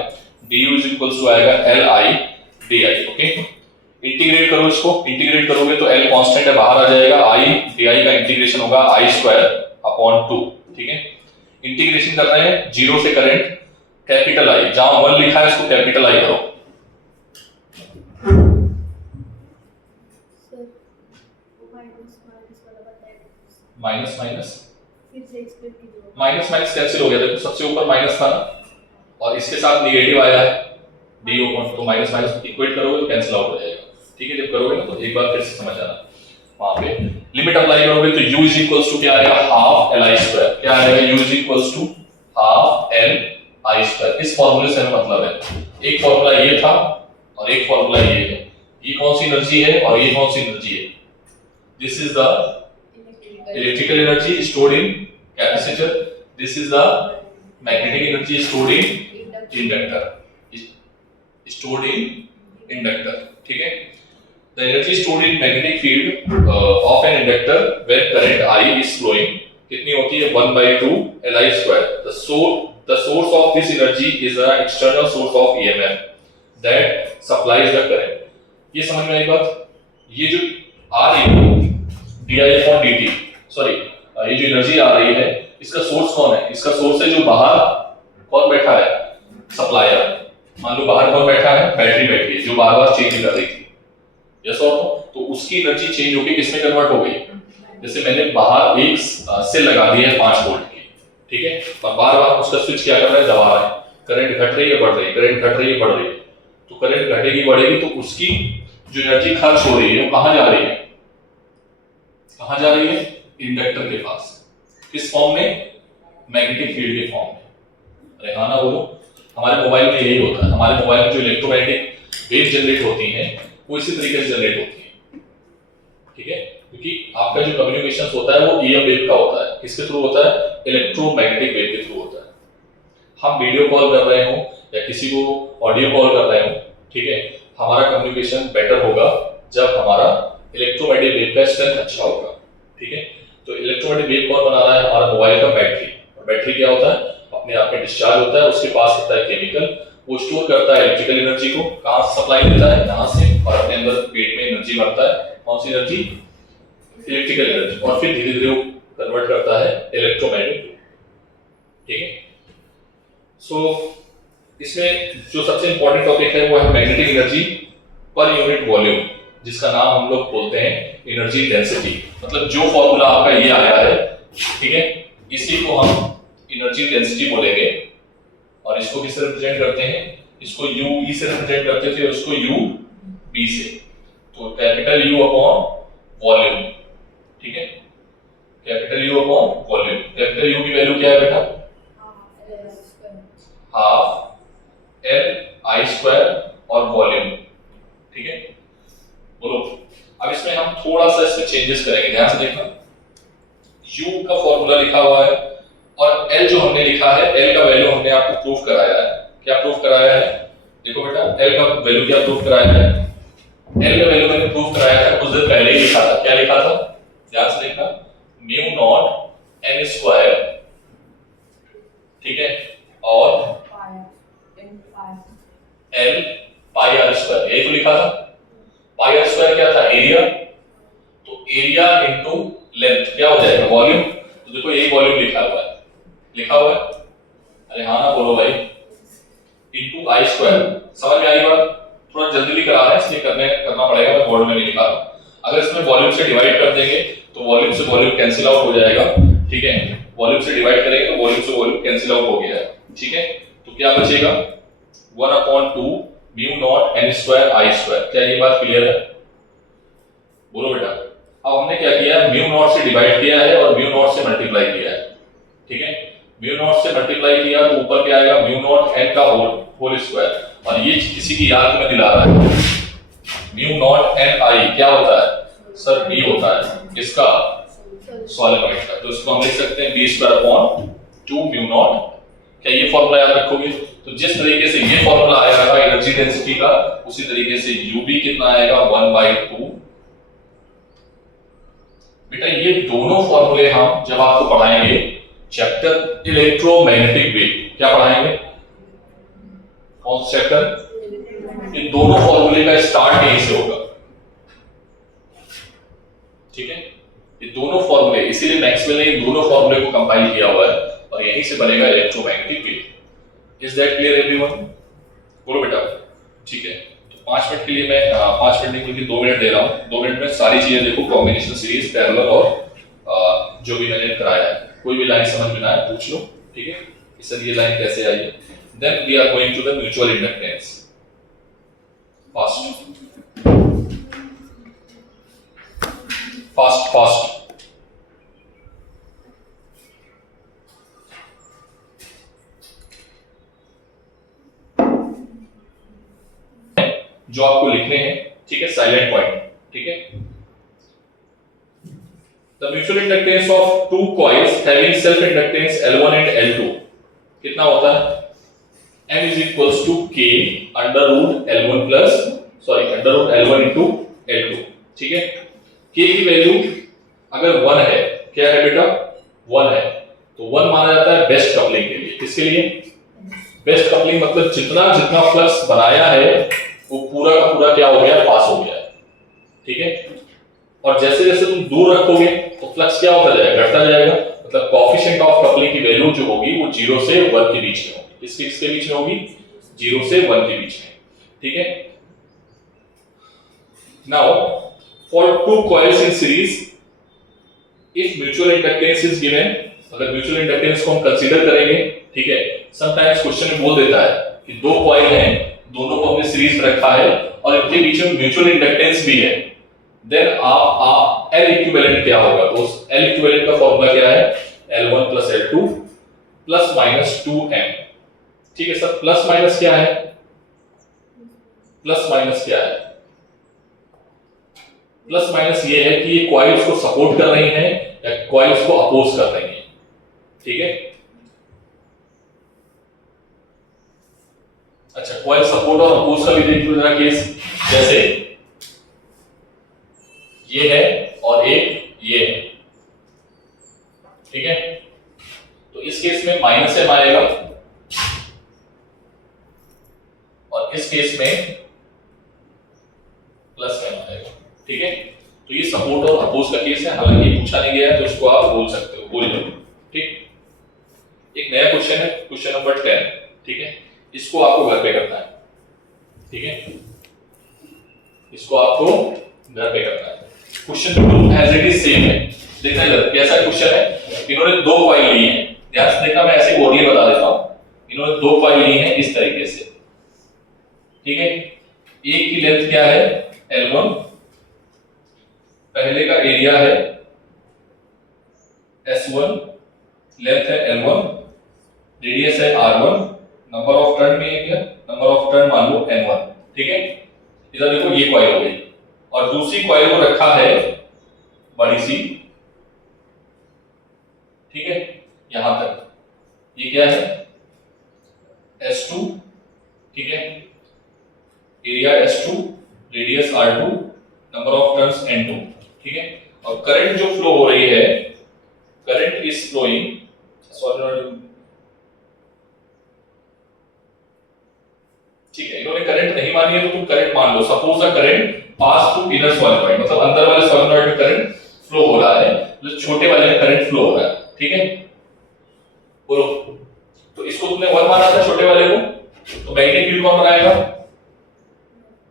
du इज इक्वल्स टू आएगा L I di, okay. Integrate करो इसको, इंटीग्रेट करोगे तो L कांस्टेंट है बाहर आ जाएगा, I di का इंटीग्रेशन होगा I स्क्वायर अपॉन 2, ठीक है। इंटीग्रेशन कर रहे हैं जीरो से करंट कैपिटल I, जहां 1 लिखा है इसको कैपिटल I करो। Minus minus minus minus cancel हो गया, देखो सबसे ऊपर माइनस था ना और इसके साथ नेगेटिव आया है डी ओपन, तो माइनस माइनस इक्वेट करोगे तो कैंसिल आउट हो जाएगा, ठीक है। जब करोगे ना तो एक बार फिर से समझ आना, वहां पे लिमिट अप्लाई करोगे तो u इज इक्वल्स टू क्या आएगा? Half Li square. क्या आएगा? u is equals to half Li square. इस फार्मूले से हमें मतलब है, एक फार्मूला ये था और एक फार्मूला ये है। ये कौन सी एनर्जी है और ये कौन सी एनर्जी है? This is the electrical energy stored in capacitor. This is the magnetic energy stored in inductor. Stored in inductor. ठीक है? The energy stored in magnetic field of an inductor when current I is flowing कितनी होती है 1/2 Li square. The source of this energy is an external source of EMF that supplies the current. ये समझ में आई बात? ये जो आ रही है di/dt, सॉरी ये जो एनर्जी आ रही है इसका सोर्स कौन है? इसका सोर्स है जो बाहर कौन बैठा है? सप्लायर. मान लो बाहर कौन बैठा है? बैटरी बैठी है जो बार बार चेंज कर रही थी. यस और नो? तो उसकी एनर्जी चेंज होकर किसमें कन्वर्ट हो गई? जैसे मैंने बाहर एक सेल लगा दिया है 5 वोल्ट की, ठीक है, और बार बार उसका स्विच क्या कर रहा है? दबा रहा है. करंट घट रही है बढ़ रही है, करंट घट रही है बढ़ रही है. तो करंट घटेगी बढ़ेगी तो उसकी जो एनर्जी खर्च हो रही है वो कहां जा रही है? कहां जा रही है? इंडक्टर के पास. किस फॉर्म में? मैग्नेटिक फील्ड के फॉर्म में. अरे हाँ ना बोलो. हमारे मोबाइल में यही होता है. हमारे मोबाइल में जो इलेक्ट्रोमैग्नेटिक वेव जनरेट होती हैं वो इसी तरीके से जनरेट होती है. ठीक है? क्योंकि आपका जो कम्युनिकेशन होता है वो ईएम वेव का होता है. किसके थ्रू होता है? इलेक्ट्रोमैग्नेटिक वेव के थ्रू होता है. हम वीडियो कॉल कर रहे हो या किसी को ऑडियो कॉल कर रहे हो, ठीक है, हमारा कम्युनिकेशन बेटर होगा जब हमारा इलेक्ट्रोमैग्नेटिक वेव का स्ट्रेंथ अच्छा होगा. ठीक है? तो इलेक्ट्रोमैग्नेटिक वेव कौन बना रहा है? हमारा मोबाइल का बैटरी. और बैटरी क्या होता है? अपने आप में डिस्चार्ज होता है. उसके पास होता है केमिकल. वो स्टोर करता है इलेक्ट्रिकल एनर्जी को. कहां से सप्लाई देता है? यहां से. और अपने अंदर पेट में एनर्जी भरता है. कौन सी एनर्जी? Electrical energy. और फिर धीरे धीरे वो कन्वर्ट करता है इलेक्ट्रोमैग्नेटिक. ठीक है? सो इसमें जो सबसे इंपॉर्टेंट टॉपिक है वो है magnetic energy per unit volume, जिसका नाम हम लोग बोलते हैं एनर्जी डेंसिटी. मतलब जो फॉर्मूला आपका ये आया है, ठीक है, इसी को हम एनर्जी डेंसिटी बोलेंगे. और इसको किससे रिप्रेजेंट करते हैं? इसको यू ई से रिप्रेजेंट करते थे, उसको यू बी से. तो कैपिटल यू अपॉन वॉल्यूम. ठीक है? Capital you upon volume. Capital you की वैल्यू क्या है बेटा? हाफ एल आई स्क्वायर और वॉल्यूम. ठीक है? बोलो. अब इसमें हम थोड़ा सा इसमें चेंजेस करेंगे. ध्यान से देखना. U का फॉर्मूला लिखा हुआ है और L जो हमने लिखा है, L का वैल्यू हमने आपको प्रूफ कराया है. क्या प्रूफ कराया है? देखो बेटा, L का वैल्यू क्या प्रूफ कराया है? L का वैल्यू मैंने प्रूफ कराया था कुछ देर पहले ही लिखा था. क्या लिखा था? ध्यान से देखना. Mu naught n square. ठीक है? और L पाई आर स्क्वायर. यही तो लिखा था. पाई आर स्क्वायर क्या था? एरिया. तो एरिया इनटू लेंथ क्या हो जाएगा? वॉल्यूम. तो देखो यही वॉल्यूम लिखा हुआ है. लिखा हुआ है. अरे हाँ ना बोलो भाई. Into I square. समझ में आई बात? थोड़ा जल्दी भी करा रहा है इसलिए करना पड़ेगा. मैं बोर्ड में नहीं लिखा रहा. अगर इसमें वॉल्यूम से डिवाइड कर देंगे तो वॉल्यूम से वॉल्यूम कैंसिल आउट हो जाएगा. ठीक है? वॉल्यूम से डिवाइड करेंगे तो वॉल्यूम से वॉल्यूम कैंसिल आउट हो गया है. ठीक है? तो क्या बचेगा? 1/2 म्यू नॉट n स्क्वायर आई स्क्वायर. क्या ये बात क्लियर है? बोलो बेटा. अब हमने क्या किया है? म्यू नॉट से डिवाइड किया है और म्यू नॉट से मल्टीप्लाई किया है. ठीक है? म्यू नॉट से मल्टीप्लाई किया तो ऊपर क्या आएगा? म्यू नॉट n का होल स्क्वायर. और ये किसी की याद में दिला रहा है. म्यू नॉट n आई क्या होता है? सर b होता है. इसका सॉलिनॉइड का. तो इसको हम लिख सकते हैं b square upon 2 mu naught. क्या ये फॉर्मूला याद रखोगे? तो जिस तरीके से ये फॉर्मूला आया था एनर्जी डेंसिटी का, उसी तरीके से u भी कितना आएगा? 1/2. बेटा ये दोनों फॉर्मूले हम जब आपको पढ़ाएंगे चैप्टर इलेक्ट्रोमैग्नेटिक वेव. क्या पढ़ाएंगे? कौन सा चैप्टर? ये दोनों फॉर्मूले का स्टार्ट यहीं से होगा. ठीक है? ये दोनों फॉर्मूले, इसीलिए मैक्सवेल ने इन दोनों फॉर्मूले को कंपाइल किया हुआ है और यहीं से बनेगा electromagnetic wave. Is that clear everyone? बोलो बेटा. ठीक है? तो 5 मिनट के लिए मैं 5 मिनट नहीं बल्कि 2 मिनट दे रहा हूँ. 2 मिनट में सारी चीजें देखो, कॉम्बिनेशन सीरीज, पैरेलल और जो भी मैंने कराया है. कोई भी लाइन समझ में ना आए पूछ लो. ठीक है? सर ये लाइन कैसे आई है? Then we are going to the mutual inductance. Fast fast fast. जो आपको लिखने हैं. ठीक है? Silent point. ठीक है? The mutual inductance of two coils having self inductance L1 and L2 कितना होता है? M is equals to K under root L1 into L2, ठीक है। K की वैल्यू अगर 1 है, क्या है बेटा? 1 है, तो 1 माना जाता है बेस्ट कपलिंग के लिए। किसके लिए? बेस्ट कपलिंग मतलब जितना जितना फ्लक्स बनाया है वो पूरा का पूरा क्या हो गया? पास हो गया है, ठीक है। और जैसे जैसे तुम दूर रखोगे तो फ्लक्स क्या होता जाएगा? घटता जाएगा। मतलब कोएफिशिएंट ऑफ कपलिंग की वैल्यू जो होगी वो 0 से 1 के बीच में होगी। किसके बीच में होगी? 0 से 1 के बीच में, ठीक है। Now for two coils in series if mutual inductance is given, अगर म्यूचुअल इंडक्टेंस को हम कंसीडर करेंगे, ठीक है। समटाइम्स क्वेश्चन में बोल देता है कि दो कॉइल हैं, दोनों को हमने सीरीज में रखा है और इनके बीच में म्यूचुअल इंडक्टेंस भी है, देन आप L इक्विवेलेंट क्या होगा? तो L इक्विवेलेंट का फॉर्मूला क्या है? L1 plus L2 plus minus 2M, ठीक है सर। प्लस माइनस क्या है? प्लस माइनस क्या है? प्लस माइनस ये है कि ये कॉइल्स को सपोर्ट कर रही हैं या कॉइल्स को अपोज कर रही हैं, ठीक है। अच्छा, कॉइल सपोर्ट और अपोज का भी देख लो जरा केस। जैसे ये है और एक ये है, ठीक है। तो इस केस में माइनस M आएगा और इस केस में प्लस M आएगा, ठीक है। तो ये सपोर्ट और अपोज का केस है, हालांकि पूछा नहीं गया है तो इसको आप बोल सकते हो, बोल लो, ठीक। एक नया क्वेश्चन है, क्वेश्चन नंबर 10, ठीक है। इसको आपको घर पे करना है, ठीक है। इसको आपको घर पे करना है। क्वेश्चन बिल्कुल एज इट इज सेम है। देखना जरा कैसा क्वेश्चन है। इन्होंने दो कॉइल ली हैं, ध्यान से देखना, मैं ऐसे बोर्ड बता देता हूं। इन्होंने दो कॉइल ली हैं इस तरीके से, ठीक है। एक की लेंथ क्या है? L1, पहले का एरिया है S1, लेंथ है L1, रेडियस है R1, नंबर ऑफ टर्न में है क्या? नंबर ऑफ टर्न मान लो N1, ठीक है। इधर देखो ये कॉइल हो गई और दूसरी कॉइल को रखा है बड़ी सी, ठीक है, यहां तक। ये क्या है? S2, ठीक है, area S2, radius R2, number of turns N2, ठीक है। और करंट जो फ्लो हो रही है, करंट इज फ्लोइंग, ठीक है। इन्होंने करंट नहीं मानी है तो तुम करंट मान लो। Suppose a current pass through inner solenoid, मतलब अंदर वाले सॉलिनॉइड में करंट फ्लो हो रहा है, जो छोटे वाले में करंट फ्लो हो रहा है, ठीक है। बोलो, तो इसको तुमने 1 माना था छोटे वाले को, तो मैग्नेटिक फील्ड कौन बनाएगा?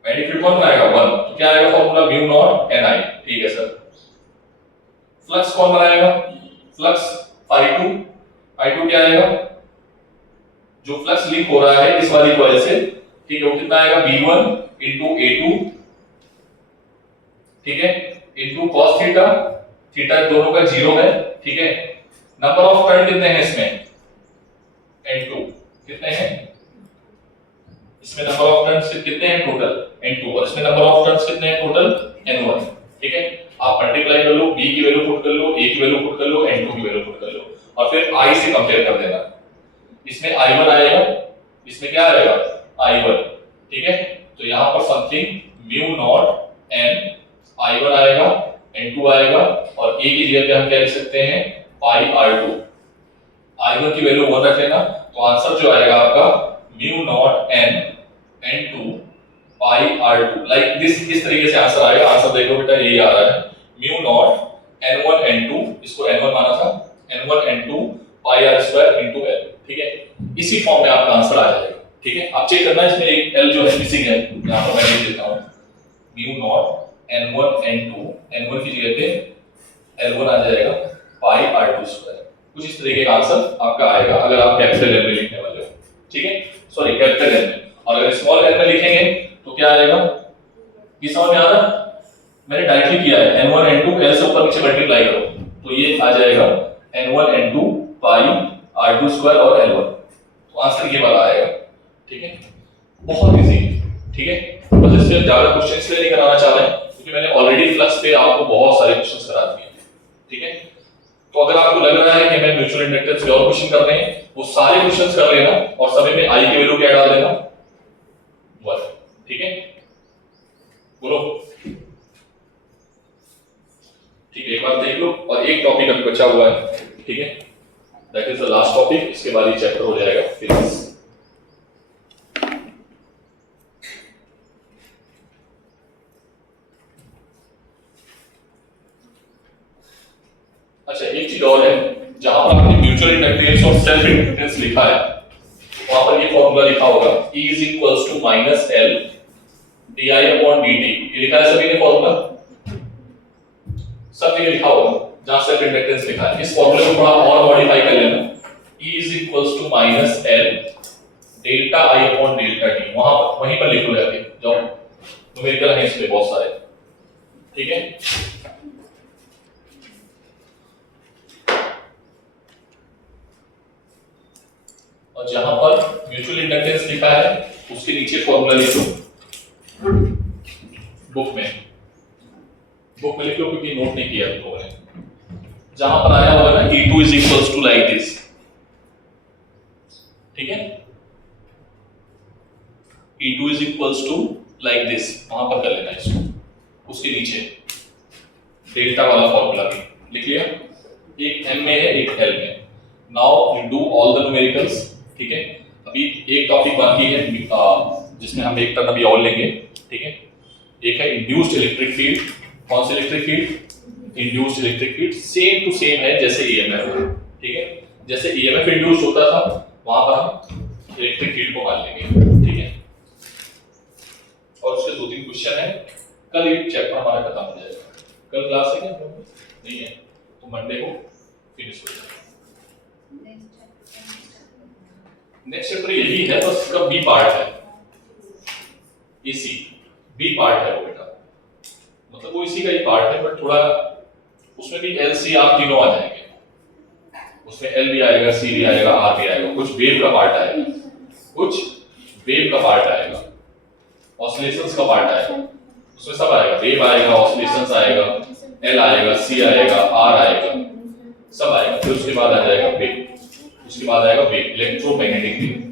मैग्नेटिक फील्ड कौन बनाएगा? 1। तो क्या आएगा फॉर्मूला? म्यू नॉट Ni, ठीक है सर। फ्लक्स कौन बनाएगा? फ्लक्स phi2 क्या आएगा? जो फ्लक्स लिंक हो रहा है इस वाली कॉइल से, ठीक है, वो कितना आएगा? V1 into A2, ठीक है, into cos थीटा, थीटा दोनों का 0 है, ठीक है। नंबर ऑफ टर्न कितने हैं इसमें? N2, कितने हैं इसमें? नंबर ऑफ टर्न्स कितने हैं टोटल? N2, और इसमें नंबर ऑफ टर्न्स कितने हैं टोटल? N1, ठीक है। आप मल्टीप्लाई कर लो, B की वैल्यू पुट कर लो, A की वैल्यू पुट कर लो, N2 की वैल्यू पुट कर लो और फिर I से कंपेयर कर देना। इसमें I1 आएगा, इसमें क्या आएगा? I1, ठीक है। तो यहां पर something mu naught N, I1 आएगा, N2 आएगा और A की जगह पे हम क्या लिख सकते हैं? पाई R2। I1 की वैल्यू 1 रख लेना, तो आंसर जो आएगा आपका mu naught N N2 pi R2, like this, इस तरीके से आंसर आएगा। आंसर देखो बेटा, यही आ रहा है, म्यू नॉट N1 N2, इसको N1 माना था, N1 N2 पाई R2 into L, ठीक है। इसी फॉर्म में आपका आंसर आ जाएगा, ठीक है। आप चेक करना, इसमें एक L जो है मिसिंग है, यहां पर मैं लिख देता हूं, mu naught N1 N2, N1 की जगह पे L1 आ जाएगा पाई R2²। कुछ इस तरीके का आंसर आपका आएगा अगर आप कैपिटल L में लिखने वाले हो, ठीक है, सॉरी कैपिटल L में। और अगर स्मॉल L में लिखेंगे तो क्या आएगा? किस समझ में आ रहा? मैंने डायरेक्टली किया है, N1 N2 L से ऊपर नीचे मल्टीप्लाई करो तो ये आ जाएगा N1 N2 पाई R2² और L1, तो आंसर ये वाला आएगा, ठीक है। बहुत इजी, ठीक है। बस इससे ज्यादा क्वेश्चन इसलिए नहीं कराना चाह रहे हैं क्योंकि मैंने ऑलरेडी फ्लक्स पे आपको बहुत सारे क्वेश्चंस करा दिए, ठीक है। तो अगर आपको लग रहा है कि हमें म्यूचुअल इंडक्टेंस के और क्वेश्चन कर रहे हैं, वो सारे क्वेश्चंस कर लेना और सभी में आई की वैल्यू क्या डाल देना 1, ठीक है। बोलो ठीक है, एक बार देख लो। और एक टॉपिक अभी बचा हुआ है, ठीक है, that is the last topic, इसके बाद ये चैप्टर हो जाएगा फिजिक्स। अच्छा एक चीज और है, जहां पर आपने म्यूचुअल इंडक्टेंस और सेल्फ इंडक्टेंस लिखा है, वहां पर ये फॉर्मूला लिखा होगा E is equals to minus L di upon dt। ये लिखा है सभी ने फॉर्मूला, सब जगह लिखा होगा जहां सेल्फ इंडक्टेंस लिखा है। इस फॉर्मूले को थोड़ा और मॉडिफाई कर लेना, E is equals to minus L delta I upon delta t, वहीं पर लिख लो जाके, जाओ न्यूमेरिकल है इसमें बहुत सारे, ठीक है। और जहां पर म्यूचुअल इंडक्टेंस लिखा है उसके नीचे फॉर्मूला लिख लो बुक में लिख लो, क्योंकि नोट नहीं किया तुम लोगों ने। जहां पर आया होगा ना E2 is equals to like this, ठीक है, E2 is equals to like this, वहां पर कर लेना इसको। उसके नीचे डेल्टा वाला फॉर्मूला भी लिख लिया, एक m में है एक l में। Now you do all the numericals, ठीक है। अभी एक टॉपिक बाकी है जिसमें हम एक टर्म अभी और लेंगे, ठीक है। एक है इंड्यूस्ड इलेक्ट्रिक फील्ड। कौन सी electric field? Induced electric field. Same to same है जैसे ईएमएफ, ठीक है। जैसे ईएमएफ इंड्यूस्ड होता था वहां पर हम इलेक्ट्रिक फील्ड को मान लेंगे, ठीक है। और उसके 2-3 क्वेश्चन है, कल ये चैप्टर हमारा खत्म हो जाएगा। कल क्लास है क्या? नहीं है, तो मंडे को फिनिश हो जाएगा। नेक्स्ट चैप्टर यही है, बस इसका बी पार्ट है, इसी बी पार्ट है वो बेटा, मतलब वो इसी का ही पार्ट है, बट थोड़ा उसमें भी एल सी आर तीनों आ जाएंगे, उसमें एल भी आएगा, सी भी आएगा, आर भी आएगा, कुछ वेव का पार्ट आएगा, कुछ वेव का पार्ट आएगा, ऑसिलेशंस का पार्ट आएगा, उसमें सब आएगा, वेव आएगा, ऑसिलेशंस आएगा, एल आएगा, सी आएगा, आर आएगा, सब आएगा। फिर उसके बाद आ जाएगा वेव, उसके बाद आएगा वेव, इलेक्ट्रोमैग्नेटिक वेव।